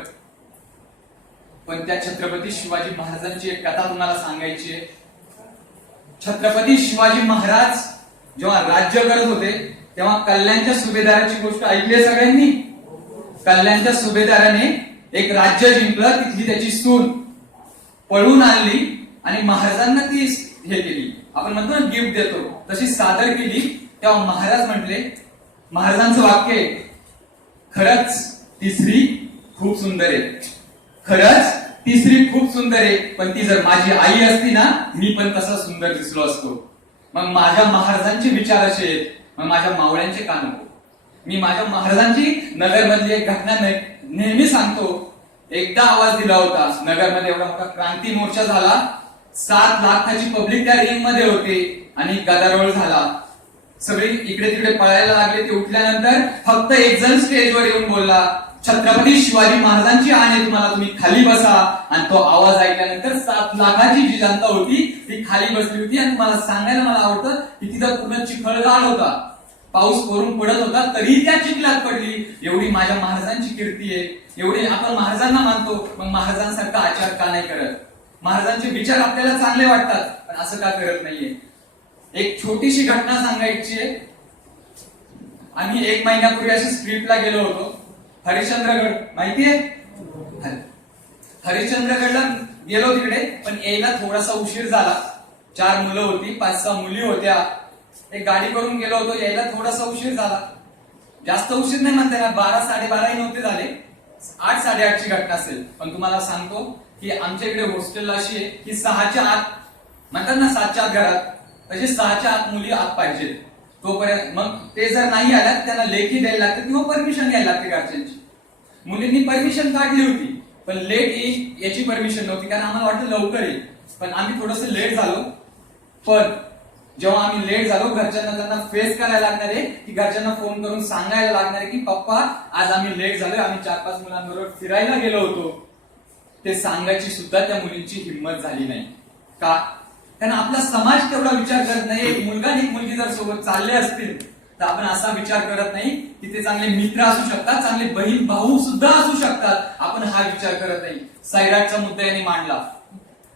पण त्या छत्रपती शिवाजी महाराजांची एक कथा तुम्हाला सांगायची आहे. छत्रपती शिवाजी महाराज जेव्हा राज्य करत होते तेव्हा कल्याणच्या सुभेदाराची गोष्ट ऐकली आहे सगळ्यांनी. कल्याणच्या सुभेदाराने एक राज्य जिंकलं, तिथली त्याची सून पळून आणली आणि महाराजांना ती हे केली, आपण म्हणतो ना गिफ्ट देतो, तशी सादर केली. तेव्हा महाराज म्हटले, महाराजांचं वाक्य आहे, खरंच ती स्त्री खूप सुंदर आहे, खरंच ती स्त्री खूप सुंदर आहे, पण ती जर माझी आई असती ना मी पण तसा सुंदर दिसलो असतो. मग माझ्या महाराजांचे विचार असे आहेत, मग माझ्या मावळ्यांचे का नको? मी माझ्या महाराजांची नगरमधली एक घटना नेहमी सांगतो. एकदा आवाज दिला होता नगरमध्ये, एवढा मोठा क्रांती मोर्चा झाला, 7 लाखाची पब्लिक त्या रिंग मध्ये होती आणि गदारोळ झाला. सगळी इकडे तिकडे पळायला लागले. ते उठल्यानंतर फक्त एक जण स्टेजवर येऊन बोलला, छत्रपती शिवाजी महाराजांची आण आहे तुम्हाला, तुम्ही खाली बसा. आणि तो आवाज ऐकल्यानंतर 7 लाखाची जी जनता होती ती खाली बसली होती. आणि मला सांगायला मला आवडतं की तिथं पूर्ण चिखलगाळ होता, पाऊस कोरून पडत होता, तरी त्या चिखलात पडली. एवढी माझ्या महाराजांची कीर्ती आहे, एवढी आपण महाराजांना मानतो, मग महाराजांसारखा आचार का नाही करत? महाराजांचे विचार आपल्याला चांगले वाटतात, पण असं का करत नाहीये? एक छोटीशी घटना सांगायची आहे. आम्ही 1 महिन्यापूर्वी अशी ट्रिपला गेलो होतो, हरिश्चंद्रगड माहितीये? हरिश्चंद्रगडला गेलो तिकडे, पण यायला थोडासा उशीर झाला. 4 मुलं होती, 5-6 मुली होत्या. एक गाडी करून गेलो होतो, यायला थोडासा उशीर झाला. जास्त उशीर नाही म्हणता येणार, 12-12:30 नव्हते झाले, 8-8:30ची घटना असेल. पण तुम्हाला सांगतो की आमच्या इकडे हॉस्टेलला अशी आहे की 6च्या आत म्हणतात ना, 7च्या आत घरात, तसे 6च्या आत मुली आत पाहिजेत. तोपर्यंत मग ते जर नाही आल्यात त्यांना लेखी द्यायला लागते किंवा परमिशन घ्यायला लागते घरच्यांची. मुलींनी परमिशन काढली होती, पण लेट येईल याची परमिशन नव्हती, कारण आम्हाला वाटतं लवकर येईल. पण आम्ही थोडस लेट झालो. पण जेव्हा आम्ही लेट झालो, घरच्यांना त्यांना फेस करायला लागणार आहे की घरच्यांना फोन करून सांगायला लागणार आहे की पप्पा आज आम्ही लेट झालोय, आम्ही 4-5 मुलांबरोबर फिरायला गेलो होतो. ते सांगायची सुद्धा त्या मुलींची हिंमत झाली नाही. का? कारण आपला समाज तेवढा विचार करत नाही. एक मुलगा आणि एक मुलगी जर सोबत चालले असतील तर आपण असा विचार करत नाही की ते चांगले मित्र असू शकतात, चांगले बहीण भाऊ सुद्धा असू शकतात. आपण हा विचार करत नाही. सैराटचा मुद्दा यांनी मांडला.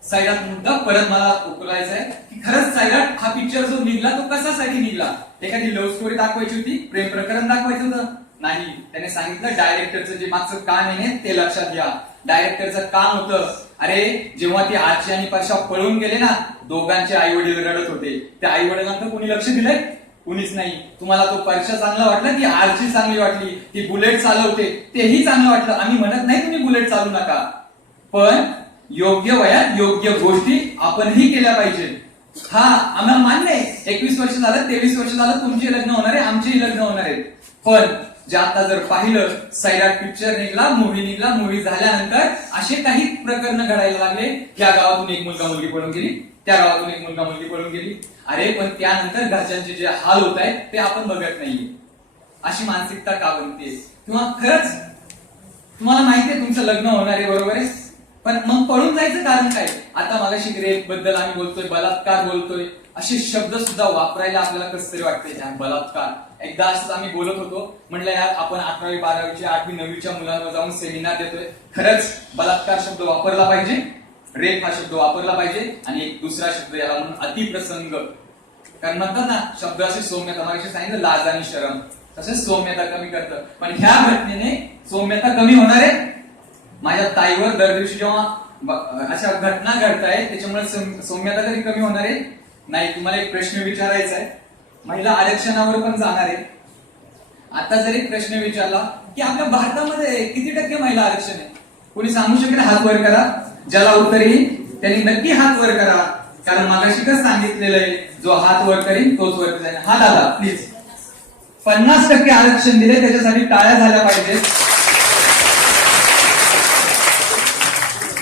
सैराट मुद्दा परत मला उकलायचा आहे की खरंच सैराट हा पिक्चर जो निघला तो कशासाठी निघला? एखादी लव्ह स्टोरी दाखवायची होती, प्रेम प्रकरण दाखवायचं होतं? नाही, त्याने सांगितलं डायरेक्टरचं जे मागचं काम आहे ते लक्षात घ्या. डायरेक्टरचं काम होतं, अरे जेव्हा ती आरची आणि परशा पळून गेले ना, दोघांचे आई वडील रडत होते. त्या आई वडिलांना कोणी लक्ष दिलंय? कुणीच नाही. तुम्हाला तो परशा चांगला वाटला की आरची चांगली वाटली, ती बुलेट चालवते तेही चांगलं वाटलं. आम्ही म्हणत नाही तुम्ही बुलेट चालू नका, पण योग्य वयात योग्य गोष्टी आपणही केल्या पाहिजे. हा आम्हाला मान्य आहे, 21 वर्ष झालं 23 वर्ष झालं तुमचे लग्न होणार आहे, आमचेही लग्न होणार आहे. पण जे आता जर पाहिलं, सैराट पिक्चर निघला, मूवी झाल्यानंतर असे काही प्रकरण घडायला लागले. या गावातून एक मुलगा मुलगी पळून गेली, त्या गावातून एक मुलगा मुलगी पळून गेली. अरे पण त्यानंतर घरच्यांचे जे हाल होत आहेत ते आपण बघत नाहीये. अशी मानसिकता का बनते? किंवा खरंच तुम्हाला माहितीये तुमचं लग्न होणार आहे, बरोबर आहे, पण मग पळून जायचं कारण काय? आता मागाशी रेप बद्दल आम्ही बोलतोय, बलात्कार बोलतोय, असे शब्द सुद्धा वापरायला आपल्याला कसं तरी वाटतंय. बलात्कार एकदा असंच आम्ही बोलत होतो, म्हणलं यार आपण 11वी 12वीच्या 8वी 9वीच्या मुलांवर जाऊन सेमिनार देतोय, खरंच बलात्कार शब्द वापरला पाहिजे, रेप हा शब्द वापरला पाहिजे, आणि एक दुसरा शब्द याला म्हणून अतिप्रसंग. कारण म्हणतात ना, शब्द असे सौम्यता, मागाशी सांगितलं लाज आणि शरम, तसेच सौम्यता कमी करतं. पण ह्या घटनेने सौम्यता कमी होणार आहे. माझ्या ताईवर दर दिवशी जेव्हा अशा घटना घडतायत त्याच्यामुळे सौम्यता कधी कमी होणार आहे? नाही. तुम्हाला एक प्रश्न विचारायचा आहे, महिला आरक्षणावर पण जाणार आहे. आता जर एक प्रश्न विचारला की आपल्या भारतामध्ये किती टक्के महिला आरक्षण आहे, कोणी सांगू शकेल? हात वर करा. ज्याला उत्तर येईल त्यांनी नक्की हात वर करा, कारण मागाशी कसं सांगितलेलं आहे, जो हात वर करेल तोच वर जाईल. हा दादा प्लीज. 50% आरक्षण दिले, त्याच्यासाठी टाळ्या झाल्या पाहिजेत.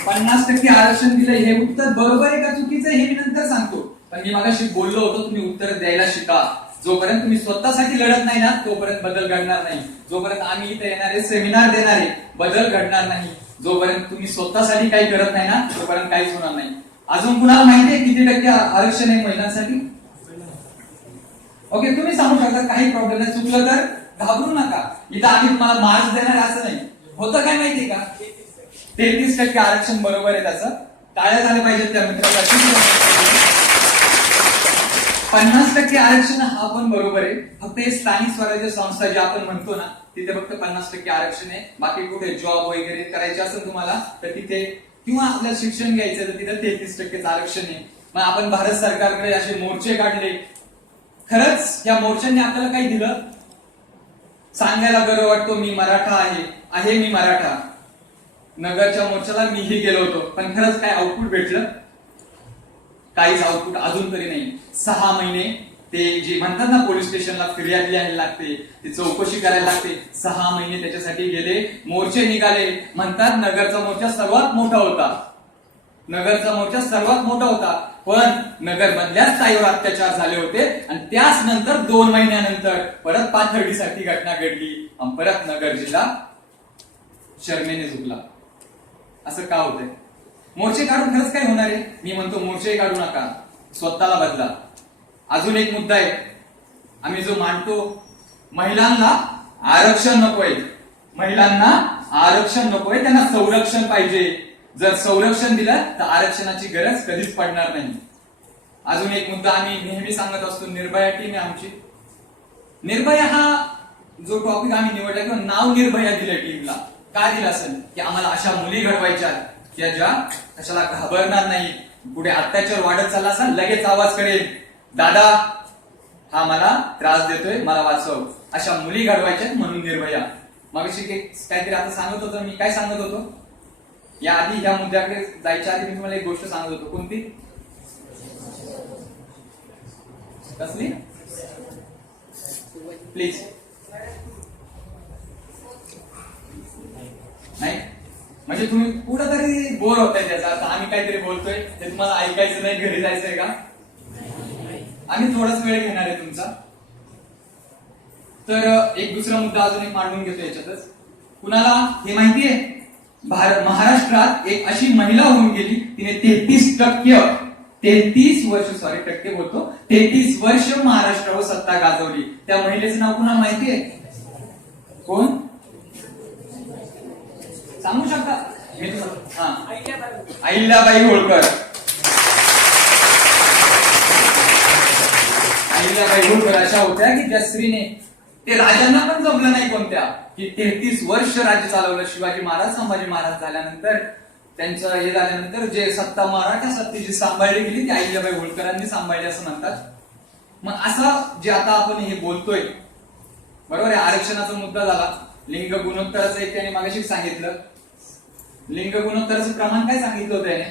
50% आरक्षण दिलं हे उत्तर बरोबर आहे का चुकीचं आहे हे मी नंतर सांगतो. पण मी मागाशी बोललो होतो, तुम्ही उत्तर द्यायला शिका. जोपर्यंत तुम्ही स्वतःसाठी लढत नाही ना, तोपर्यंत बदल घडणार नाही. जोपर्यंत आम्ही इथे येणारे सेमिनार देणारे, बदल घडणार नाही. जोपर्यंत तुम्ही स्वतःसाठी काही करत नाही ना, तोपर्यंत काहीच होणार नाही. अजून कुणाला माहिती आहे किती टक्के आरक्षण आहे महिलांसाठी? ओके, तुम्ही सांगू शकता, काही प्रॉब्लेम नाही. चुकलं तर घाबरू नका. इथं आम्ही तुम्हाला मार्क्स देणार असं नाही. होतं काय माहितीये का, 33% आरक्षण बरोबर आहे त्याचं. टाळ्या झाल्या पाहिजेत त्या मित्रासाठी. 50% आरक्षण हा पण बरोबर आहे. फक्त हे स्थानिक स्वराज्य संस्था जे आपण म्हणतो ना, तिथे फक्त 50% आरक्षण आहे. बाकी कुठे जॉब वगैरे करायचे असेल तुम्हाला तर तिथे, किंवा आपल्याला शिक्षण घ्यायचं तर तिथे 33% आरक्षण आहे. मग आपण भारत सरकारकडे असे मोर्चे काढले, खरंच या मोर्चांनी आपल्याला काही दिलं? सांगायला गर्व वाटतो, मी मराठा आहे मी मराठा. नगरच्या मोर्चाला मीही गेलो होतो, पण खरंच काय आउटपुट भेटलं? काहीच आउटपुट अजून तरी नाही. 6 महिने ते जे म्हणतात ना, पोलीस स्टेशनला फिर्याद लिहायला लागते, ते चौकशी करायला लागते, 6 महिने त्याच्यासाठी गेले. मोर्चे निघाले, म्हणतात नगरचा मोर्चा सर्वात मोठा होता, नगरचा मोर्चा सर्वात मोठा होता. पण नगर मधल्याच ताईवर अत्याचार झाले होते, आणि त्याच नंतर 2 महिन्यानंतर परत पाथर्डीसाठी घटना घडली, आणि परत नगर जिल्हा शर्मेने झुकला. असं का होतंय? मोर्चे काढून खरंच काय होणार आहे? मी म्हणतो मोर्चे काढू नका, स्वतःला बदला. अजून एक मुद्दा आहे आम्ही जो मांडतो, महिलांना आरक्षण नकोय, महिलांना आरक्षण नकोय, त्यांना संरक्षण पाहिजे. जर संरक्षण दिलं तर आरक्षणाची गरज कधीच पडणार नाही. अजून एक मुद्दा आम्ही नेहमी सांगत असतो, निर्भया टीम आहे आमची. निर्भया हा जो टॉपिक आम्ही निवडला, किंवा नाव निर्भया दिलं टीमला, काय दिलं असेल की आम्हाला अशा मुली घडवायच्या की ज्या कशाला घाबरणार नाही, पुढे अत्याचार वाढत चालला असेल लगेच आवाज करेल, दादा हा मला त्रास देतोय, मला वाचव. अशा मुली घडवायच्या, म्हणून निर्भया. मग काहीतरी आता सांगत होतो मी, काय सांगत होतो? या आधी ह्या मुद्द्याकडे जायच्या आधी मी तुम्हाला एक गोष्ट सांगत होतो. कोणती? कसली? प्लीज. नाही म्हणजे तुम्ही कुठंतरी बोर होताय त्याचा अर्थ आम्ही काहीतरी बोलतोय ते तुम्हाला ऐकायचं नाही, घरी जायचंय का? आम्ही थोडाच वेळ घेणार आहे तुमचा. तर एक दुसरा मुद्दा अजून एक मांडून घेतो याच्यातच. कुणाला हे माहितीये, महाराष्ट्रात एक अशी महिला होऊन गेली, तिने 33 वर्ष महाराष्ट्रावर सत्ता गाजवली. त्या महिलेचं नाव कुणाला माहितीये? कोण सांगू शकता? अहिल्याबाई होळकर. अहिल्याबाई होळकर अशा होत्या की ज्या स्त्रीने ते राजांना पण जमलं नाही कोणत्या की 33 वर्ष राज्य चालवलं शिवाजी महाराज संभाजी महाराज झाल्यानंतर. त्यांचं हे झाल्यानंतर जे सत्ता मराठा सत्तेची सांभाळली गेली ती अहिल्याबाई होळकरांनी सांभाळली असं म्हणतात. मग असं जे आता आपण हे बोलतोय बरोबर आहे, आरक्षणाचा मुद्दा झाला. लिंग गुणोत्तराचं एक त्याने मागाशी सांगितलं. लिंग गुणोत्तराचं प्रमाण काय सांगितलं होतं याने?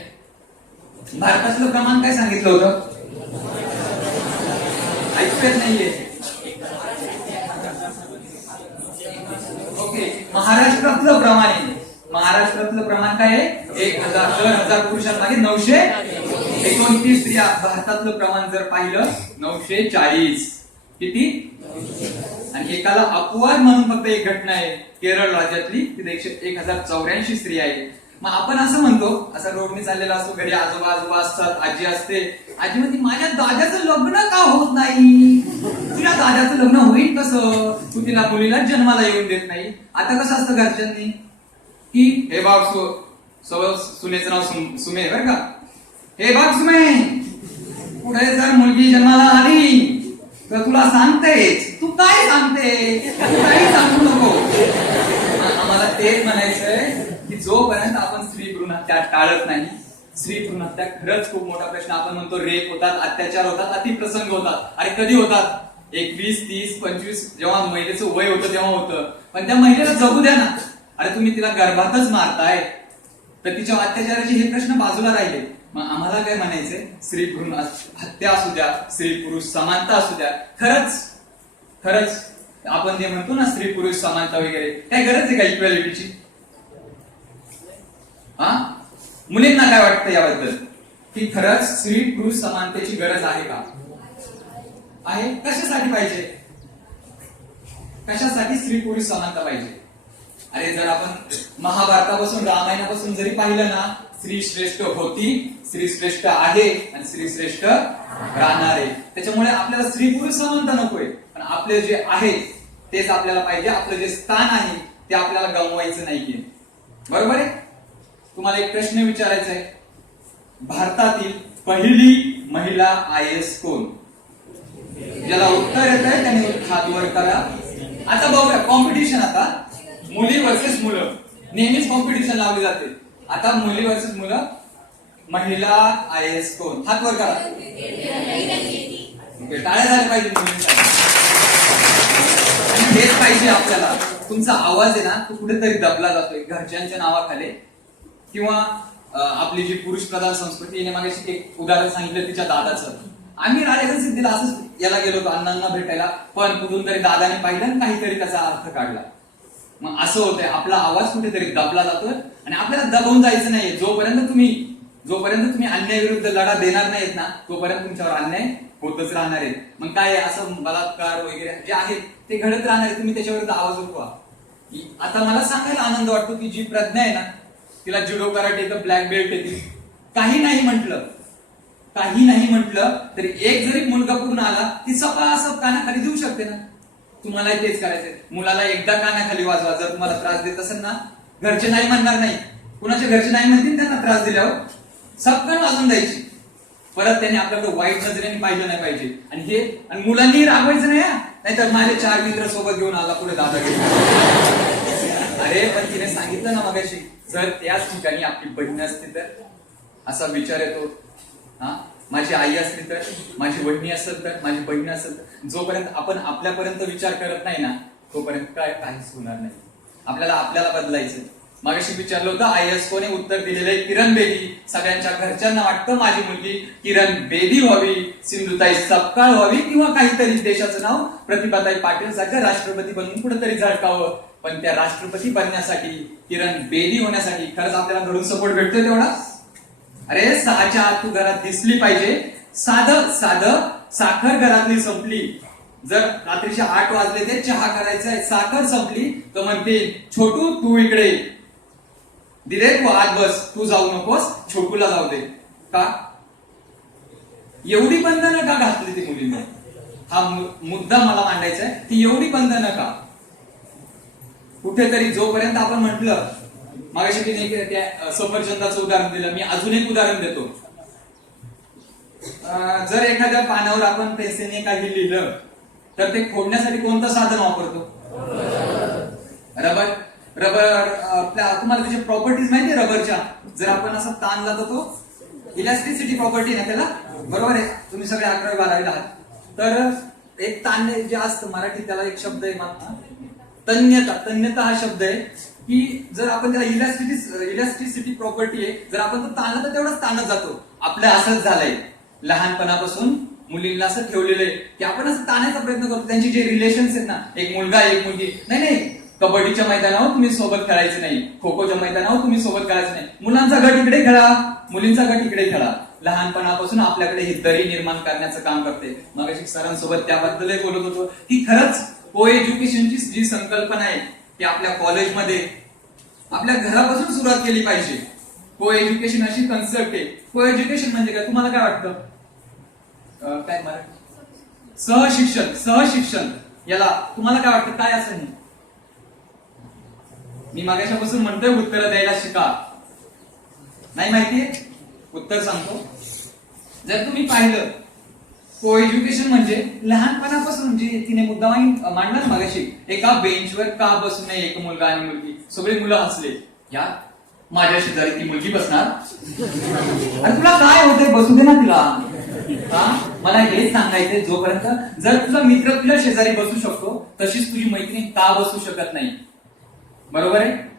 भारतातलं प्रमाण काय सांगितलं होतं? ऐकत नाहीये. ओके, महाराष्ट्रातलं प्रमाण आहे. महाराष्ट्रातलं प्रमाण काय आहे? 1000 पुरुषांमागे 929 स्त्रिया. भारतातलं प्रमाण जर पाहिलं 940. किती? आणि एकाला अपवाद म्हणून फक्त एक घटना आहे केरळ राज्यातली, तिथे 1084 स्त्रिया आहेत. मग आपण असं म्हणतो, असं रोडने चाललेला असतो, घरी आजोबा असतात, आजी असते. आजी म्हणते माझ्या दादाचं लग्न का होत नाही? तुझ्या दादाचं लग्न होईल कसं? तू तिला मुलीला जन्माला येऊन देत नाही. आता कसं असतं घरच्यांनी की हे बाग सुनेचं नाव सुमे बरं का, हे बाग सुमे पुढे जर मुलगी जन्माला आली तर तुला सांगतेच. तू काय सांगते? तू काही सांगू नको. आम्हाला तेच म्हणायचंय की जोपर्यंत आपण स्त्री भ्रूण हत्या टाळत नाही, स्त्री भ्रूण हत्या खरंच खूप मोठा प्रश्न. आपण म्हणतो रेप होतात, अत्याचार होतात, अतिप्रसंग होतात. अरे कधी होतात? 21, 30, 25 जेव्हा महिलेचं वय होतं तेव्हा होतं. पण त्या महिलेला जगू द्या ना. अरे तुम्ही तिला गर्भातच मारताय तर तिच्या अत्याचाराचे हे प्रश्न बाजूला राहिले. मग आम्हाला काय म्हणायचंय? स्त्री भ्रूण हत्या असू द्या, स्त्री पुरुष समानता असू द्या, खरंच आपण जे म्हणतो ना स्त्री पुरुष समानता वगैरे, काय गरज आहे का इक्वॅलिटीची? हा, मुलींना काय वाटतं याबद्दल की खरंच स्त्री पुरुष समानतेची गरज आहे का? आहे. कशासाठी पाहिजे? कशासाठी स्त्री पुरुष समानता पाहिजे? अरे जर आपण महाभारतापासून रामायणापासून जरी पाहिलं ना, स्त्री श्रेष्ठ होती, स्त्री श्रेष्ठ आहे आणि स्त्री श्रेष्ठ राहणार आहे. त्याच्यामुळे आपल्याला स्त्री पुरुष समानता नकोय, पण आपले जे आहे तेच आपल्याला पाहिजे. आपलं जे स्थान आहे ते आपल्याला गमवायचं नाहीये. बरोबर आहे? तुम्हाला एक प्रश्न विचारायचा आहे. भारतातील पहिली महिला IAS कोण? ज्याला उत्तर येत आहे त्याने हात वर करा. आता बघूया कॉम्पिटिशन. आता मुली वर्सेस मुलं, नेहमीच कॉम्पिटिशन लावली जाते. आता मुली वर्सेस मुलं, महिला IAS कोण? हात वर करा. टाळ्या झाल्या पाहिजे मुलींसाठी. आणि हेच पाहिजे आपल्याला. तुमचा आवाज आहे ना तो कुठेतरी दबला जातोय घरच्यांच्या नावाखाली, किंवा आपली जी पुरुष प्रधान संस्कृती येणे. मागे एक उदाहरण सांगितलं तिच्या दादाचं. आम्ही राजेगण सिद्धीला असंच याला गेलो होतो अण्णांना भेटायला, पण कुठून तरी दादाने पाहिलं आणि काहीतरी त्याचा अर्थ काढला. मग असं होतंय, आपला आवाज कुठेतरी दबला जातोय आणि आपल्याला दबवून जायचं नाहीये. जोपर्यंत तुम्ही अन्यायाविरुद्ध लढा देणार नाहीत ना, तोपर्यंत तुमच्यावर अन्याय होतच राहणार आहे. मग काय असं बलात्कार वगैरे जे आहे ते घडत राहणार आहे. तुम्ही त्याच्याविरुद्ध आवाज उठवा. आता मला सांगायला आनंद वाटतो की जी प्रज्ञा आहे ना, तिला जुडो कराटे येतं, ब्लॅक बेल्ट येते. काही नाही म्हटलं तरी एक जरी मुलगा पूर्ण आला ती सपासप कानाखाली देऊ शकते ना. तुम्हाला तेच करायचंय. मुलाला एकदा कानाखाली वाजवा. जर तुम्हाला त्रास देत असेल ना, घरचे नाही म्हणणार नाही, कुणाच्या घरचे नाही म्हणतील त्यांना त्रास दिल्यावर सपकन वाजून द्यायची. परत त्यांनी आपल्याकडे वाईट नजरेने पाहिलं नाही पाहिजे. आणि मुलांनी रागवायचं नाही, नाहीतर माझे 4 मित्र सोबत घेऊन आला पुढे दादा घेऊन. अरे पण तिने सांगितलं ना मगाशी, जर त्याच ठिकाणी आपली बहीण असते तर असा विचार येतो. हा, माझी आई असली तर, माझी वहिनी असेल तर, माझी बहीण असेल तर. जोपर्यंत आपण आपल्यापर्यंत विचार करत नाही ना, तोपर्यंत काहीच होणार नाही. आपल्याला बदलायचं. मागाशी विचारलं होतं IAS कोणी? उत्तर दिलेलं आहे किरण बेदी. सगळ्यांच्या घरच्यांना वाटतं माझी मुलगी किरण बेदी व्हावी, सिंधुताई सपकाळ व्हावी, किंवा काहीतरी देशाचं नाव प्रतिभाताई पाटील सारखं राष्ट्रपती बनवून कुठेतरी झळकावं. पण त्या राष्ट्रपती बनण्यासाठी, किरण बेदी होण्यासाठी खरंच आपल्याला घरून सपोर्ट भेटतोय तेवढा? अरे 6च्या आत तू घरात दिसली पाहिजे. साधं साखर घरातली संपली, जर रात्रीचे 8 वाजले ते चहा करायचा आहे, साखर संपली तर म्हणते छोटू तू इकडे, दिदे तू आत बस, तू जाऊ नकोस, छोटूला जाऊ दे. का? एवढी बंधनं का घातली ती मुलींनी? हा मुद्दा मला मांडायचा आहे की एवढी बंधनं का? कुठेतरी जोपर्यंत आपण म्हटलं, मागाशी तिने त्या सफरचंदाचं उदाहरण दिलं, मी अजून एक उदाहरण देतो. जर एखाद्या पानावर आपण पेन्सिलने काही लिहिलं तर ते फोडण्यासाठी कोणतं साधन वापरतो? रबर. रबर तुम्हाला त्याच्या प्रॉपर्टीज माहिती आहे रबरच्या? जर आपण असं ताणला तर तो इलॅस्टिसिटी प्रॉपर्टी ना त्याला, बरोबर आहे? तुम्ही सगळे 11वी 12वी आहात. तर एक ताणणे जे असतं, मराठी त्याला एक शब्द आहे मला, तन्यता. तन्यता हा शब्द आहे की जर आपण त्याला इलॅस्टिसिटी प्रॉपर्टी आहे, जर आपण तो ताणला तर तेवढाच ताणत जातो. आपलं असंच झालंय, लहानपणापासून मुलींना असं ठेवलेलं आहे की आपण असं ताणायचा प्रयत्न करतो. त्यांची जे रिलेशन्स आहेत ना, एक मुलगा एक मुलगी, नाही कबड्डीच्या मैदानावर तुम्ही सोबत खेळायचं नाही, खो खोच्या मैदानावर तुम्ही सोबत खेळायचं नाही, मुलांचा गट इकडे खेळा, मुलींचा गट इकडे खेळा. लहानपणापासून आपल्याकडे ही दरी निर्माण करण्याचं काम करते. मग सरांसोबत त्याबद्दलही बोलत होतो की खरंच को एज्युकेशनची जी संकल्पना आहे ती आपल्या कॉलेजमध्ये, आपल्या घरापासून सुरुवात केली पाहिजे. को एज्युकेशन अशी कन्सेप्ट आहे. को एज्युकेशन म्हणजे काय, तुम्हाला काय वाटतं? काय मराठी? सहशिक्षण. याला तुम्हाला काय वाटतं, काय असं? मी मागाच्यापासून म्हणतोय उत्तर द्यायला शिका. नाही माहितीये? उत्तर सांगतो. जर तुम्ही पाहिलं, को एज्युकेशन म्हणजे लहानपणापासून जे तिने मुद्दा मांडला ना मागाशी, एका बेंचवर का बसू नये एक मुलगा आणि मुलगी. सगळे मुलं हसले, या माझ्या शेजारी ती मुलगी बसणार, आणि तुला काय होतंय, बसू दे ना तिला. मला हेच सांगायचंय, जोपर्यंत जर तुझा मित्र तुझ्या शेजारी बसू शकतो, तशीच तुझी मैत्रीण का बसू शकत नाही? बरोबर आहे?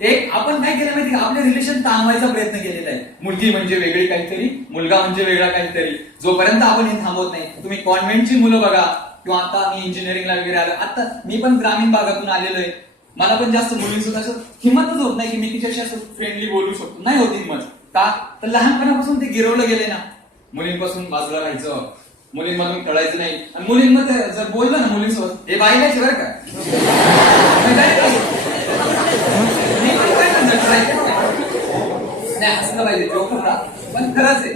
एक आपण काय केलं माहिती का, आपले रिलेशन ताणवायचा प्रयत्न केलेला आहे. मुलगी म्हणजे वेगळी काहीतरी, मुलगा म्हणजे वेगळा काहीतरी. जोपर्यंत आपण हे थांबवत नाही, तुम्ही कॉन्व्हेंटची मुलं बघा, किंवा आता मी इंजिनिअरिंगला वगैरे आलो, आता मी पण ग्रामीण भागातून आलेलो आहे, मला पण जास्त मुलींसोबत असं हिंमतच होत नाही की मी तिच्याशी असं फ्रेंडली बोलू शकतो. नाही होत हिंमत. का तर लहानपणापासून ते गिरवलं गेले ना. मुलींपासून बाजूला राहायचं, मुलींमधून कळायचं नाही, आणि मुलींमध्ये जर बोललं ना मुलींसोबत, हे बाईलाच बरं का, नाही हसलं पाहिजे, जोक होता, पण खरंच आहे.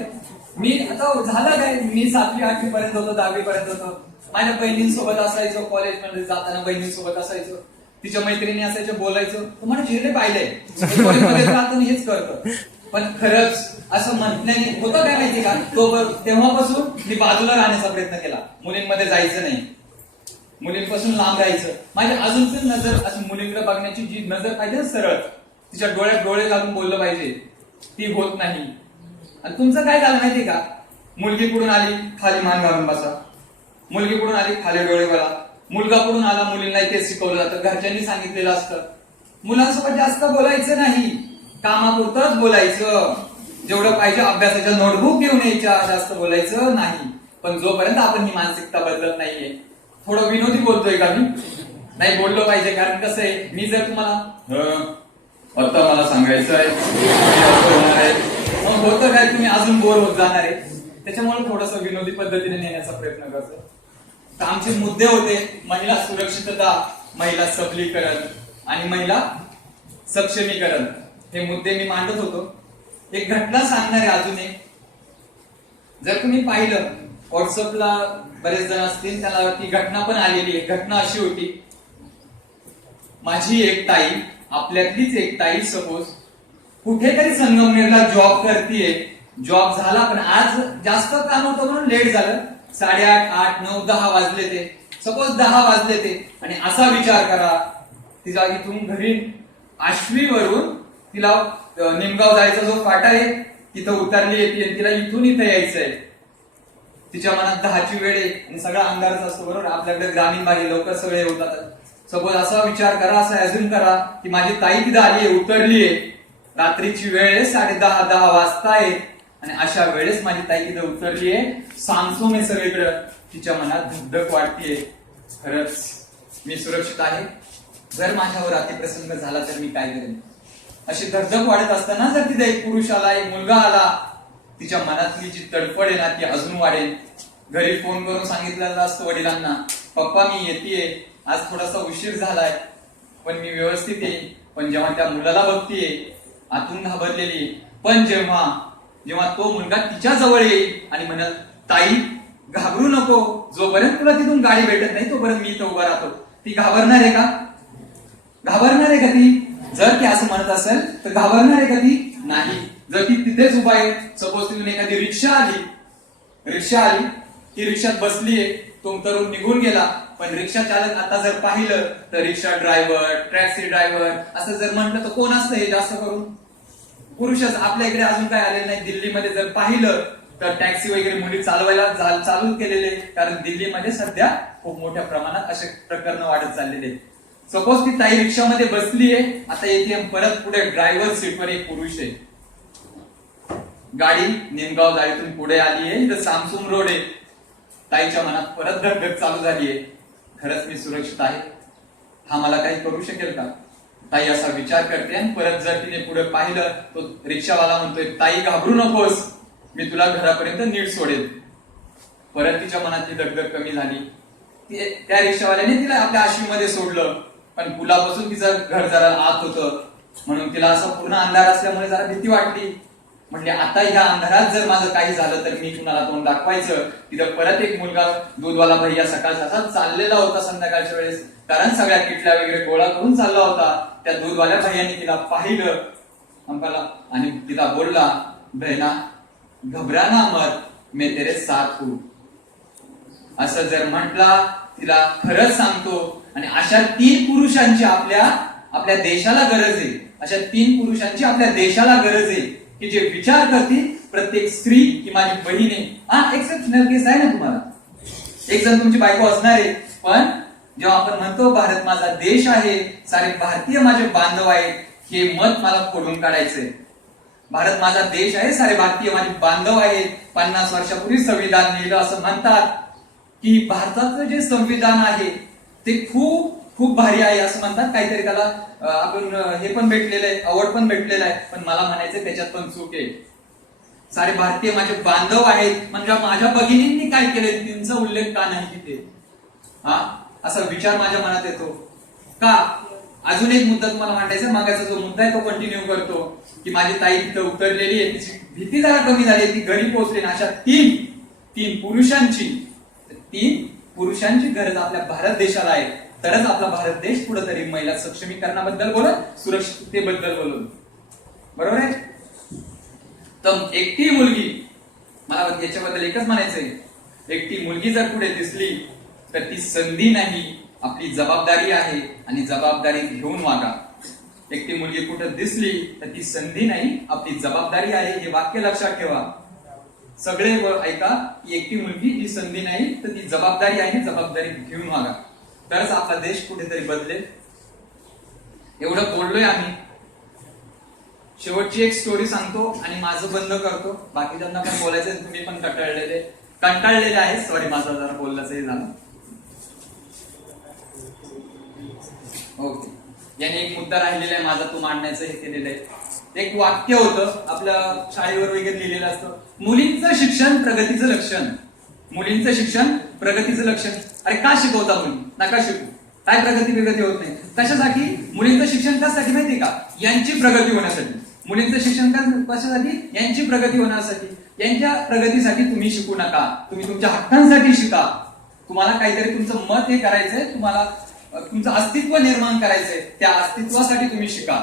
मी आता झालं काय, मी 7वी 8वी पर्यंत होतो, 10वी पर्यंत होतो, माझ्या बहिणींसोबत असायचो, कॉलेजमध्ये जाताना बहिणींसोबत असायचो, तिच्या मैत्रिणी असायचं, बोलायचो. तुम्हाला झेले पाहिलंय, कॉलेजमध्ये जाताना हेच करतो. पण खरंच असं म्हटल्याने होतं काय माहिती का, तेव्हापासून मी बाजूला राहण्याचा प्रयत्न केला. मुलींमध्ये जायचं नाही, मुलींपासून लांब राहायचं. माझी अजून पण नजर असं मुलींकडे बघण्याची जी नजर पाहिजे सरळ, तिच्या डोळ्यात डोळे घालून बोललं पाहिजे, ती होत नाही. आणि तुमचं काय झालं माहिती का, मुलगी कुठून आली, खाली मान घालून बसा, मुलगी कुठून आली, खाली डोळे बघा, मुलगा कुठून आला, मुलींना तेच शिकवलं जातं, घरच्यांनी सांगितलेलं असतं. मुलांसोबत जास्त बोलायचं नाही, कामापुरतंच बोलायचं, जेवढं पाहिजे अभ्यासाच्या नोटबुक घेऊन यायच्या, जास्त बोलायचं नाही. पण जोपर्यंत आपण ही मानसिकता बदलत नाहीये, थोडं विनोदी बोलतोय का मी, नाही बोललो पाहिजे. कारण कसं आहे, मी जर तुम्हाला आता मला सांगायचं आहे, मग होतं काय, तुम्ही अजून बोर होत जाणार आहे. त्याच्यामुळे थोडस विनोदी पद्धतीने नेण्याचा प्रयत्न करतो. तर आमचे मुद्दे होते महिला सुरक्षितता, महिला सबलीकरण आणि महिला सक्षमीकरण. हे मुद्दे मी मांडत होतो. एक घटना सांगणार आहे अजून एक. जर तुम्ही पाहिलं व्हॉट्सअपला बरेच जण असतील, त्याला ती घटना पण आलेली आहे. घटना अशी होती, माझी एक ताई, आपल्यातलीच एक ताई सपोज कुठेतरी संगमनेरला जॉब करतीये. जॉब झाला, पण आज जास्त काम होतं म्हणून लेट झालं. 8:30, 8, 9, 10 वाजले ते, सपोज 10 वाजले ते. आणि असा विचार करा, तिला इथून घरी आश्वीवरून तिला निमगाव जायचा जो फाटा आहे तिथं उतरली येते, तिला इथून इथं यायचंय. तिच्या मनात 10ची वेळ आहे आणि सगळा अंधारच असतो, बरोबर. आपल्याकडे ग्रामीण भागी लवकर सगळे होतात. सपोज असा विचार करा, असा अजून करा की माझी ताई तिथं आलीये, उतरलीये, रात्रीची वेळ आहे, 10:30 वाजताय, आणि अशा वेळेस माझी ताई तिथं उतरलीये. सांगतो मी सगळीकडं, तिच्या मनात धगधग वाटतेय, खरंच मी सुरक्षित आहे, जर माझ्यावर अतिप्रसंग झाला तर मी काय करेन. अशी धगधग वाढत असताना जर तिथे एक पुरुष आला, एक मुलगा आला, तिच्या मनातली जी तडफड आहे ना ती अजून वाढेल. घरी फोन करून सांगितलेलं असतं वडिलांना, पप्पा मी येतेय, आज थोडासा उशीर झालाय, पण मी व्यवस्थित आहे. पण जेव्हा त्या मुलाला बघतीये, आतून घाबरलेली, पण जेव्हा तो मुलगा तिच्या जवळ येईल आणि म्हणाल, ताई घाबरू नको, जोपर्यंत तुला तिथून गाडी भेटत नाही तोपर्यंत मी इथं उभा राहतो, ती घाबरणार आहे का? घाबरणार आहे का ती? जर ती असं म्हणत असेल तर घाबरणार आहे का ती? नाही. जर ती तिथेच उभा आहे, सपोज तिथून एखादी रिक्षा आली, ती रिक्षात बसलीये, तो तरुण निघून गेला. पण रिक्षा चालक आता जर पाहिलं तर रिक्षा ड्रायव्हर, टॅक्सी ड्रायव्हर असं जर म्हटलं तर कोण असतं हे जास्त करून? पुरुषच. आपल्या इकडे अजून काय आलेलं नाही. दिल्लीमध्ये जर पाहिलं तर टॅक्सी वगैरे मुली चालवायला चालू केलेले, कारण दिल्लीमध्ये सध्या खूप मोठ्या प्रमाणात असे प्रकरण वाढत चाललेले. सपोज ती ताई रिक्षामध्ये बसलीये, आता येते परत पुढे ड्रायव्हर सीटवर एक पुरुष आहे. गाडी निमगाव जाळीतून पुढे आली आहे, इथं सामसूम रोड आहे. ताईच्या मनात परत धगधग चालू झालीये, खरंच मी सुरक्षित आहे? हा मला काही करू शकेल का? ताई असा विचार करते आणि परत जर तिने पुढे पाहिलं तो रिक्षावाला म्हणतोय, ताई घाबरू नकोस, मी तुला घरापर्यंत नीट सोडेल. परत तिच्या मनातली दगदग कमी झाली. त्या रिक्षावाल्याने तिला आपल्या आश्वीमध्ये सोडलं, पण पुलापासून तिचं घर जरा आत होतं, म्हणून तिला असं पूर्ण अंधार असल्यामुळे जरा भीती वाटली. म्हणजे आता ह्या अंधारात जर माझं काही झालं तर मी कुणाला तोंड दाखवायचं? तिथं परत एक मुलगा दूधवाला भैया सकाळचा असा चाललेला होता संध्याकाळच्या वेळेस, कारण सगळ्या किटल्या वगैरे गोळा करून चालला होता. त्या दूधवाल्या भैयाने तिला पाहिलं आणि तिला बोलला, बहना घबराना मत, मैं तेरे साथ हूं. असं जर म्हटला, तिला खरंच सांगतो. आणि अशा 3 पुरुषांची आपल्या देशाला गरज आहे. अशा 3 पुरुषांची आपल्या देशाला गरज आहे की जे विचार करतील प्रत्येक स्त्री की माझी बहीण आहे. हा एक्सेप्शनल केस आहे ना तुम्हाला, एक जण तुमची बायको असणार आहे, पण जेव्हा आपण म्हणतो भारत माझा देश आहे, सारे भारतीय माझे बांधव आहेत, हे मत मला फोडून काढायचंय. भारत माझा देश आहे, सारे भारतीय माझे बांधव आहेत. 50 वर्षापूर्वी संविधान लिहिलं. असं म्हणतात की भारताचं जे संविधान आहे ते खूप खूप भारी आहे असं म्हणतात. काहीतरी त्याला आपण हे पण भेटलेलं आहे, अवॉर्ड पण भेटलेलं आहे. पण मला म्हणायचं त्याच्यात पण चूक आहे. सारे भारतीय माझे बांधव आहेत म्हणजे माझ्या भगिनींनी काय केले त्यांचा उल्लेख का नाही तिथे? हा असा विचार माझ्या मनात येतो का? अजून एक मुद्दा तुम्हाला मांडायचा, मागायचा जो मुद्दा आहे तो कंटिन्यू करतो की माझी ताई तिथं उतरलेली आहे, तिची भीती जरा कमी झाली, ती घरी पोहोचली. अशा तीन पुरुषांची गरज आपल्या भारत देशाला आहे. तरच आपला भारत देश कुठेतरी महिला सक्षमीकरणाबद्दल बोलत, सुरक्षिततेबद्दल बोलत. बरोबर आहे? तर एकटी मुलगी, मला याच्याबद्दल एकच म्हणायचंय, एकटी मुलगी जर पुढे दिसली तर ती संधी नाही, आपली जबाबदारी आहे आणि जबाबदारी घेऊन वागा. एकटी मुलगी कुठे दिसली तर ती संधी नाही, आपली जबाबदारी आहे. हे वाक्य लक्षात ठेवा. सगळे ऐका की एकटी मुलगी ही संधी नाही तर ती जबाबदारी आहे, जबाबदारी घेऊन वागा. तरच आपला देश कुठेतरी बदलेल. एवढं बोललोय आम्ही. शेवटची एक स्टोरी सांगतो आणि माझं बंद करतो. बाकीच्यांना पण बोलायचं, तुम्ही पण कंटाळलेले आहे. सॉरी, माझा जरा बोलण्याचं हे झालं. ओके, याने एक मुद्दा राहिलेला आहे माझा, तो मांडण्याचं हे केलेलं आहे. एक वाक्य होतं आपल्या शाळेवर वगैरे लिहिलेलं असतं, मुलींचं शिक्षण प्रगतीचं लक्षण. मुलींचं शिक्षण प्रगतीचं लक्षण. अरे का शिकवता मुली? नका शिकू. काय प्रगती होत नाही. कशासाठी? मुलींचं शिक्षण कशासाठी माहिती का? यांची प्रगती होण्यासाठी. मुलींचं शिक्षण कशासाठी? यांची प्रगती होण्यासाठी. यांच्या प्रगतीसाठी तुम्ही शिकू नका, तुम्ही तुमच्या हक्कांसाठी शिका. तुम्हाला काहीतरी तुमचं मत हे करायचंय, तुम्हाला तुमचं अस्तित्व निर्माण करायचंय, त्या अस्तित्वासाठी तुम्ही शिका.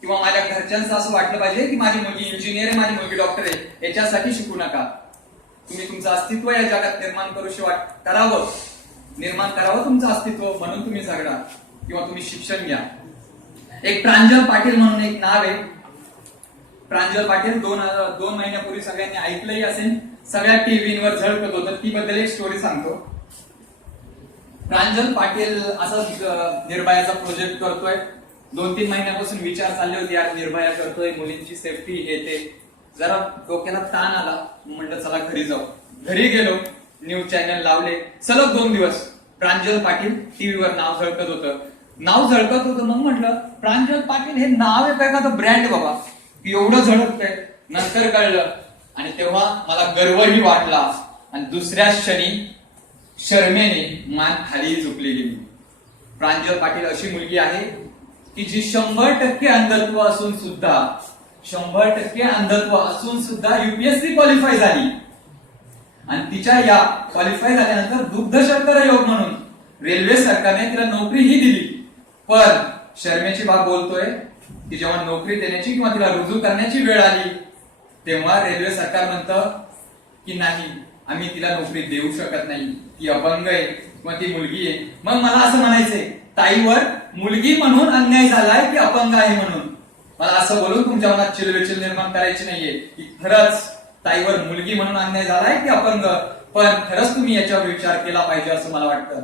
किंवा माझ्या घरच्यांचं असं वाटलं पाहिजे की माझी मुलगी इंजिनियर आहे, माझी मुलगी डॉक्टर आहे, याच्यासाठी शिकू नका. तुम्ही तुमचं अस्तित्व या जगात निर्माण करावं तुमचं अस्तित्व, म्हणून तुम्ही जगडा किंवा तुम्ही शिक्षण घ्या. एक प्रांजल पाटील म्हणून एक नाव आहे. प्रांजल पाटील 2 महिन्यापूर्वी सगळ्यांनी ऐकलंही असेल, सगळ्या टीव्हीवर झळकत होतं. ती बद्दल एक स्टोरी सांगतो. प्रांजल पाटील असा निर्भयाचा प्रोजेक्ट करतोय. 2-3 महिन्यापासून विचार चालले होते, यार निर्भया करतोय, मुलींची सेफ्टी हे ते. जरा डोक्याला ताण आला, म्हणलं चला घरी जाऊ. घरी गेलो, न्यूज चॅनल लावले. सलग 2 दिवस प्रांजल पाटील टीव्हीवर नाव झळकत होतं. मग म्हटलं प्रांजल पाटील हे नाव आहे काय का तो ब्रँड बाबा, एवढं झळकतंय. नंतर कळलं आणि तेव्हा मला गर्वही वाटला. आणि दुसऱ्या क्षणी शर्मेने मान खाली झुकली गेली. प्रांजल पाटील अशी मुलगी आहे की जी 100% अंधत्व असून सुद्धा UPSC क्वालिफाय झाली. आणि तिच्या या क्वालिफाय झाल्यानंतर दुग्ध शर्करा योग म्हणून रेल्वे सरकारने तिला नोकरीही दिली. पण शर्मेची बाब बोलतोय की जेव्हा नोकरी देण्याची किंवा तिला रुजू करण्याची वेळ आली तेव्हा रेल्वे सरकार म्हणतं की नाही, आम्ही तिला नोकरी देऊ शकत नाही, ती अपंग आहे किंवा ती मुलगी आहे. मग मला असं म्हणायचंय, ताईवर मुलगी म्हणून अन्याय झालाय की अपंग आहे म्हणून? मला असं बोलून तुमच्या मनात चिलविचिल निर्माण करायची नाहीये की खरंच ताईवर मुलगी म्हणून अन्याय झालाय की अपंग. पण खरंच तुम्ही याच्यावर विचार केला पाहिजे असं मला वाटतं.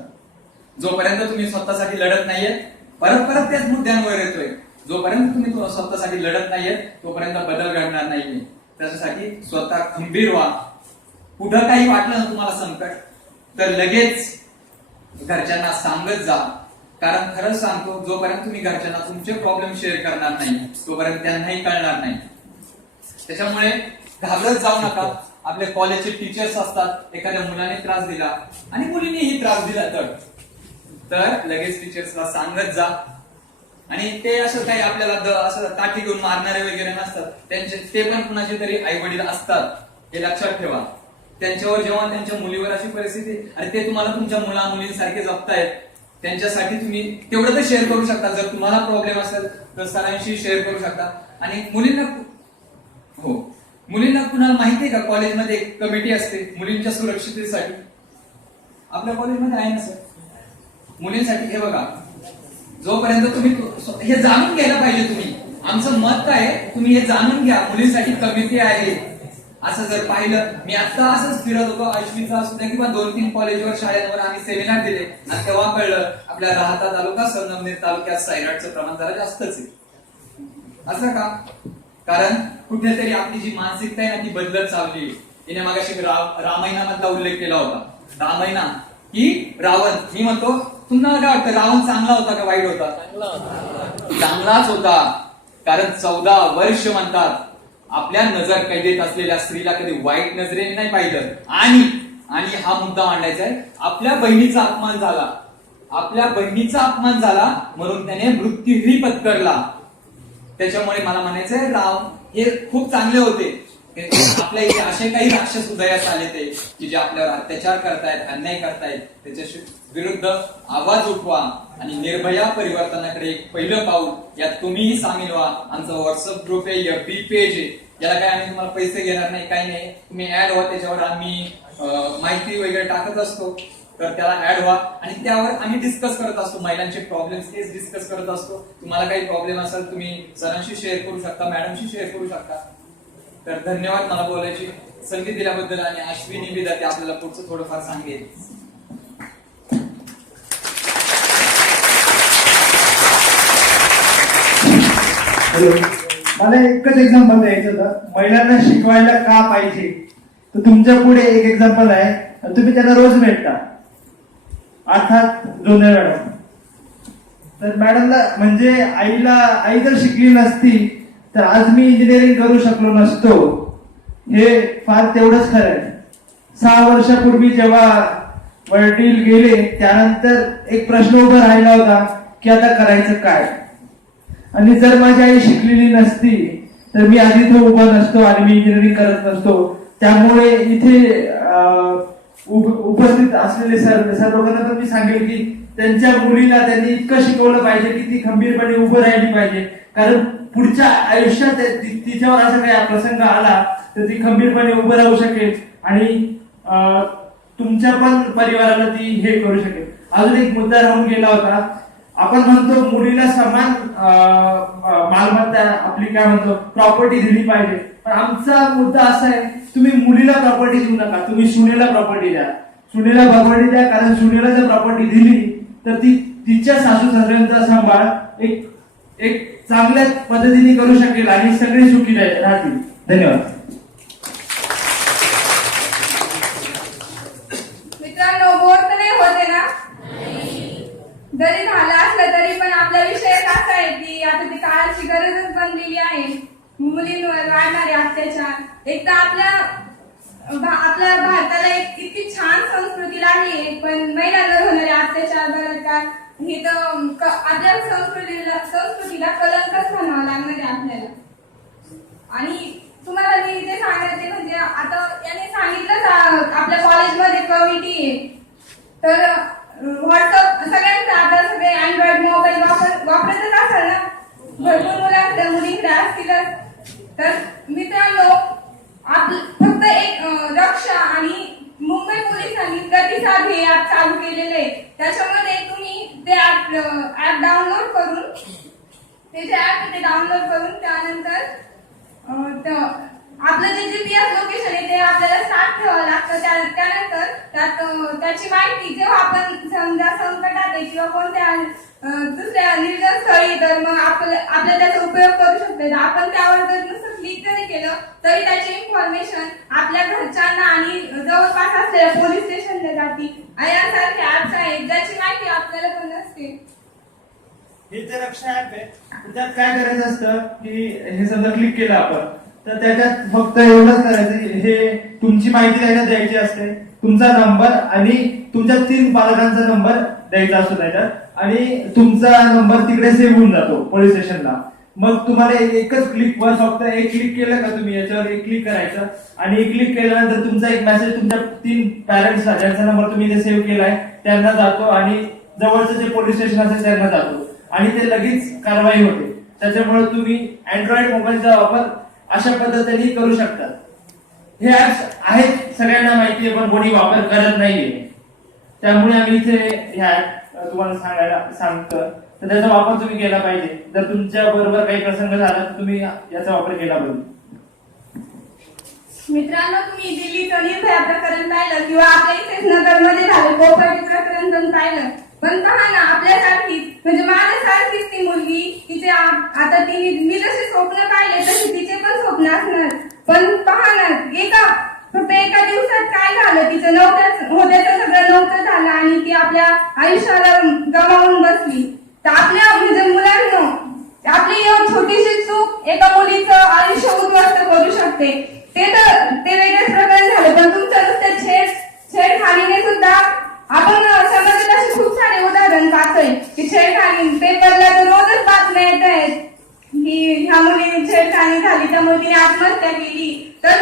जोपर्यंत तुम्ही स्वतःसाठी लढत नाहीये, परत परत त्याच मुद्द्यांवर येतोय, जोपर्यंत तुम्ही स्वतःसाठी लढत नाहीये तोपर्यंत बदल घडणार नाहीये. त्याच्यासाठी स्वतः खंबीर व्हा. कुठं काही वाटलं ना तुम्हाला संकट तर लगेच घरच्यांना सांगत जा. कारण खरंच सांगतो, जोपर्यंत तुम्ही घरच्यांना तुमचे प्रॉब्लेम शेअर करणार नाही तोपर्यंत त्यांनाही कळणार नाही. त्याच्यामुळे घाबरत जाऊ नका. आपले कॉलेजचे टीचर्स असतात, एखाद्या मुलाने त्रास दिला आणि मुलीनेही त्रास दिला तर लगेच टीचर्सला सांगत जा. आणि ते असं काही आपल्याला असं काठी घेऊन मारणारे वगैरे नसतात, ते पण कुणाचे तरी आई वडील असतात, हे लक्षात ठेवा. त्यांच्यावर जेव्हा त्यांच्या मुलीवर अशी परिस्थिती आणि ते तुम्हाला तुमच्या मुला मुलींसारखे जपतायत, त्यांच्यासाठी तुम्ही तेवढं तर शेअर करू शकता. जर तुम्हाला प्रॉब्लेम असेल तर सरांशी शेअर करू शकता. आणि मुलींना कुणाला माहितीये का, कॉलेजमध्ये एक कमिटी असते मुलींच्या सुरक्षिततेसाठी. आपल्या कॉलेजमध्ये आहे ना सर मुलींसाठी? हे बघा, जोपर्यंत तुम्ही हे जाणून घ्यायला पाहिजे. तुम्ही आमचं मत काय आहे, तुम्ही हे जाणून घ्या. मुलींसाठी कमिटी आहे. असं जर पाहिलं, मी आता असंच फिरत होतो, अश्विनचा असू द्या किंवा 2-3 कॉलेजवर शाळेवर आम्ही सेमिनार दिले आणि तेव्हा कळलं आपल्या राहता तालुका संगमनेर तालुक्यात सायराटचं प्रमाण जरा जास्तच आहे. असं का? कारण कुठेतरी आपली जी मानसिकता आहे ना ती बदलत चालली. तिने मागाशी रामायणामधला उल्लेख केला होता. रामायणा की रावण, मी म्हणतो तुम्हाला काय वाटतं, रावण चांगला होता का वाईट होता? चांगलाच होता. कारण 14 वर्ष म्हणतात आपल्या नजर कैदेत असलेल्या स्त्रीला कधी वाईट नजरेने नाही पाहिलं. आणि हा मुद्दा मांडायचा आहे, आपल्या बहिणीचा अपमान झाला म्हणून त्याने मृत्यूही पत्करला. त्याच्यामुळे मला म्हणायचंय, राम हे खूप चांगले होते. आपल्या इथे असे काही राक्षस उदयास आले ते की जे आपल्यावर अत्याचार करतायत, अन्याय करतायत, त्याच्या विरुद्ध आवाज उठवा आणि निर्भया परिवर्तनाकडे एक पहिलं पाऊल यात तुम्हीही सामील व्हा. आमचा व्हॉट्सअप ग्रुप आहे, FB पेज आहे, याला काय आम्ही तुम्हाला पैसे घेणार नाही, काही नाही. तुम्ही ऍड व्हा, त्याच्यावर आम्ही माहिती वगैरे टाकत असतो. तर त्याला ऍड व्हा आणि त्यावर आम्ही डिस्कस करत असतो. महिलांचे प्रॉब्लेम्स तेच डिस्कस करत असतो. तुम्हाला काही प्रॉब्लेम असेल तुम्ही सरांशी शेअर करू शकता, मॅडमशी शेअर करू शकता. तर धन्यवाद मला बोलायची संधी दिल्याबद्दल. आणि अश्विनी विद्यार्थी आपल्याला पुढचं थोडंफार सांगेल. मला एकच एक्झाम्पल द्यायचं होतं, महिलांना शिकवायला का पाहिजे. तर तुमच्या पुढे एक एक्झाम्पल आहे, तुम्ही त्यांना रोज भेटता, अर्थात जोंधळे मॅडम. तर मॅडमला म्हणजे आई जर शिकली नसती तर आज मी इंजिनिअरिंग करू शकलो नसतो. हे फार तेवढंच खरं आहे. 6 वर्षापूर्वी जेव्हा वडील गेले त्यानंतर एक प्रश्न उभा राहिला होता की आता करायचं काय. आणि जर माझी आई शिकलेली नसती तर मी आधी इथे उभा नसतो आणि मी इंजिनिअरिंग करत नसतो. त्यामुळे इथे उपस्थित असलेले सर्व लोकांना तर मी सांगेल की त्यांच्या मुलीला त्यांनी इतकं शिकवलं पाहिजे की ती खंबीरपणे उभं राहिली पाहिजे. कारण पुढच्या आयुष्यात तिच्यावर असा काही प्रसंग आला तर ती खंबीरपणे उभं राहू शकेल आणि तुमच्या पण परिवाराला ती हे करू शकेल. अजून एक मुद्दा राहून गेला होता, आपण म्हणतो मुलीला समान मालमत्ता आपली काय म्हणतो प्रॉपर्टी दिली पाहिजे. पण आमचा मुद्दा असा आहे, तुम्ही मुलीला प्रॉपर्टी देऊ नका, तुम्ही सुनेला प्रॉपर्टी द्या. सुनेला प्रॉपर्टी द्या, कारण सुनेला जर प्रॉपर्टी दिली तर ती तिच्या सासू सासऱ्यांचा सांभाळ एक चांगल्या पद्धतीने करू शकेल आणि सगळे सुखी राहतील. धन्यवाद. मित्रांनो, बोर तर नाही होते ना? जरी झालं असलं तरी पण आपला विषय असा आहे की आता ती काळाची गरजच बनलेली आहे. मुलींवर वाढणारे अत्याचार, एक तर आपल्या भारताला एक इतकी छान संस्कृती लागली आहे, पण महिलांवर होणारे अत्याचार बलात्कार हे तर आपल्या संस्कृतीला कलंकच म्हणावं लागणार आहे आपल्याला. आणि तुम्हाला मी ते सांगायचे म्हणजे आता याने सांगितलं आपल्या कॉलेजमध्ये कमिटी आहे, तर व्हॉट्सअप सगळ्यांचा आता सगळे अँड्रॉइड मोबाईल वापरतच असाल ना, भरपूर मुलं मुलींकडे असतीलच. तर मित्रांनो, फक्त एक रक्षा आणि लोकांनी प्रतिसाद हे ऍप चालू केलेले आहे. त्याच्यामध्ये तुम्ही ते ऍप डाउनलोड करून ते जे ऍप ते डाउनलोड करून त्यानंतर आपलं जे जीपीएस लोकेशन आहे ते आपल्याला साथ ठेवावं लागतं. त्यानंतर त्याची माहिती जेव्हा आपण समजा संकटात आहे किंवा कोणत्या दुसऱ्या निर्जन स्थळी तर मग आपल्याला त्याचा उपयोग करू शकतो. आपण त्यावर जर नुसतं क्लिक जरी केलं तरी त्याची इन्फॉर्मेशन आपल्या घरच्यांना आणि जवळपास असलेल्या पोलीस स्टेशनला जाते. आणि यासारखे ऍप्स आहेत ज्याची माहिती आपल्याला पण नसते. हे जे रक्षा ऍप आहे त्यात काय करायचं असतं की हे समजा क्लिक केलं आपण तर त्याच्यात फक्त एवढंच करायचं, हे तुमची माहिती त्याच्यात द्यायची असते, तुमचा नंबर आणि तुमच्या 3 पालकांचा नंबर द्यायचा असतो त्याच्यात, आणि तुमचा नंबर तिकडे सेव्ह होऊन जातो पोलीस स्टेशनला. मग तुम्हाला एकच क्लिकवर फक्त एक क्लिक केलं का तुम्ही याच्यावर एक क्लिक करायचं आणि एक क्लिक केल्यानंतर तुमचा एक मेसेज तुमच्या 3 पॅरेंट्सला ज्यांचा नंबर तुम्ही इथे सेव्ह केलाय त्यांना जातो आणि जवळचं जे पोलीस स्टेशन असेल त्यांना जातो आणि ते लगेच कारवाई होते. त्याच्यामुळे तुम्ही अँड्रॉइड मोबाईलचा वापर अशा पद्धतीने करू शकता. हे ऍप्स आहेत सगळ्यांना माहिती आहे पण कोणी वापर करत नाहीये. त्यामुळे आम्ही इथे ह्या तुम्हाला सांगतो तर त्याचा वापर तुम्ही केला पाहिजे. जर तुमच्या बरोबर काही प्रसंग झाला तर तुम्ही याचा वापर केला पाहिजे. मित्रांनो, तुम्ही दिल्लीचं निर्भया प्रकरण पाहिलं किंवा आपल्या इथेच नगरमध्ये झालं कोपर्डी प्रकरण पण पाहिलं. पण पहा ना, आपल्यासारखीच म्हणजे माझ्यासारखीच ती मुलगी तिचे आता मी जसे स्वप्न पाहिले तसे तिचे पण स्वप्न असणार. पण पहा ना, फक्त एका दिवसात काय झालं, तिचं होत्याचं सगळं नव्हतं झालं आणि ती आपल्या आयुष्याला गमावून बसली. तर आपल्या म्हणजे मुलांना आपली छोटीशी चूक एका मुलीचं आयुष्य उद्ध्वस्त करू शकते. ते वेगळेच प्रकरण झाले. पण तुमचं नुसतं छेडखानीने सुद्धा आपण समाजात असे खूप सारे उदाहरण पाहतोय की छेडखानी पेपरला तर रोजच बातम्या येत आहेत की ह्या मुलीने छेडखानी झाली त्यामुळे तिने आत्महत्या केली. तर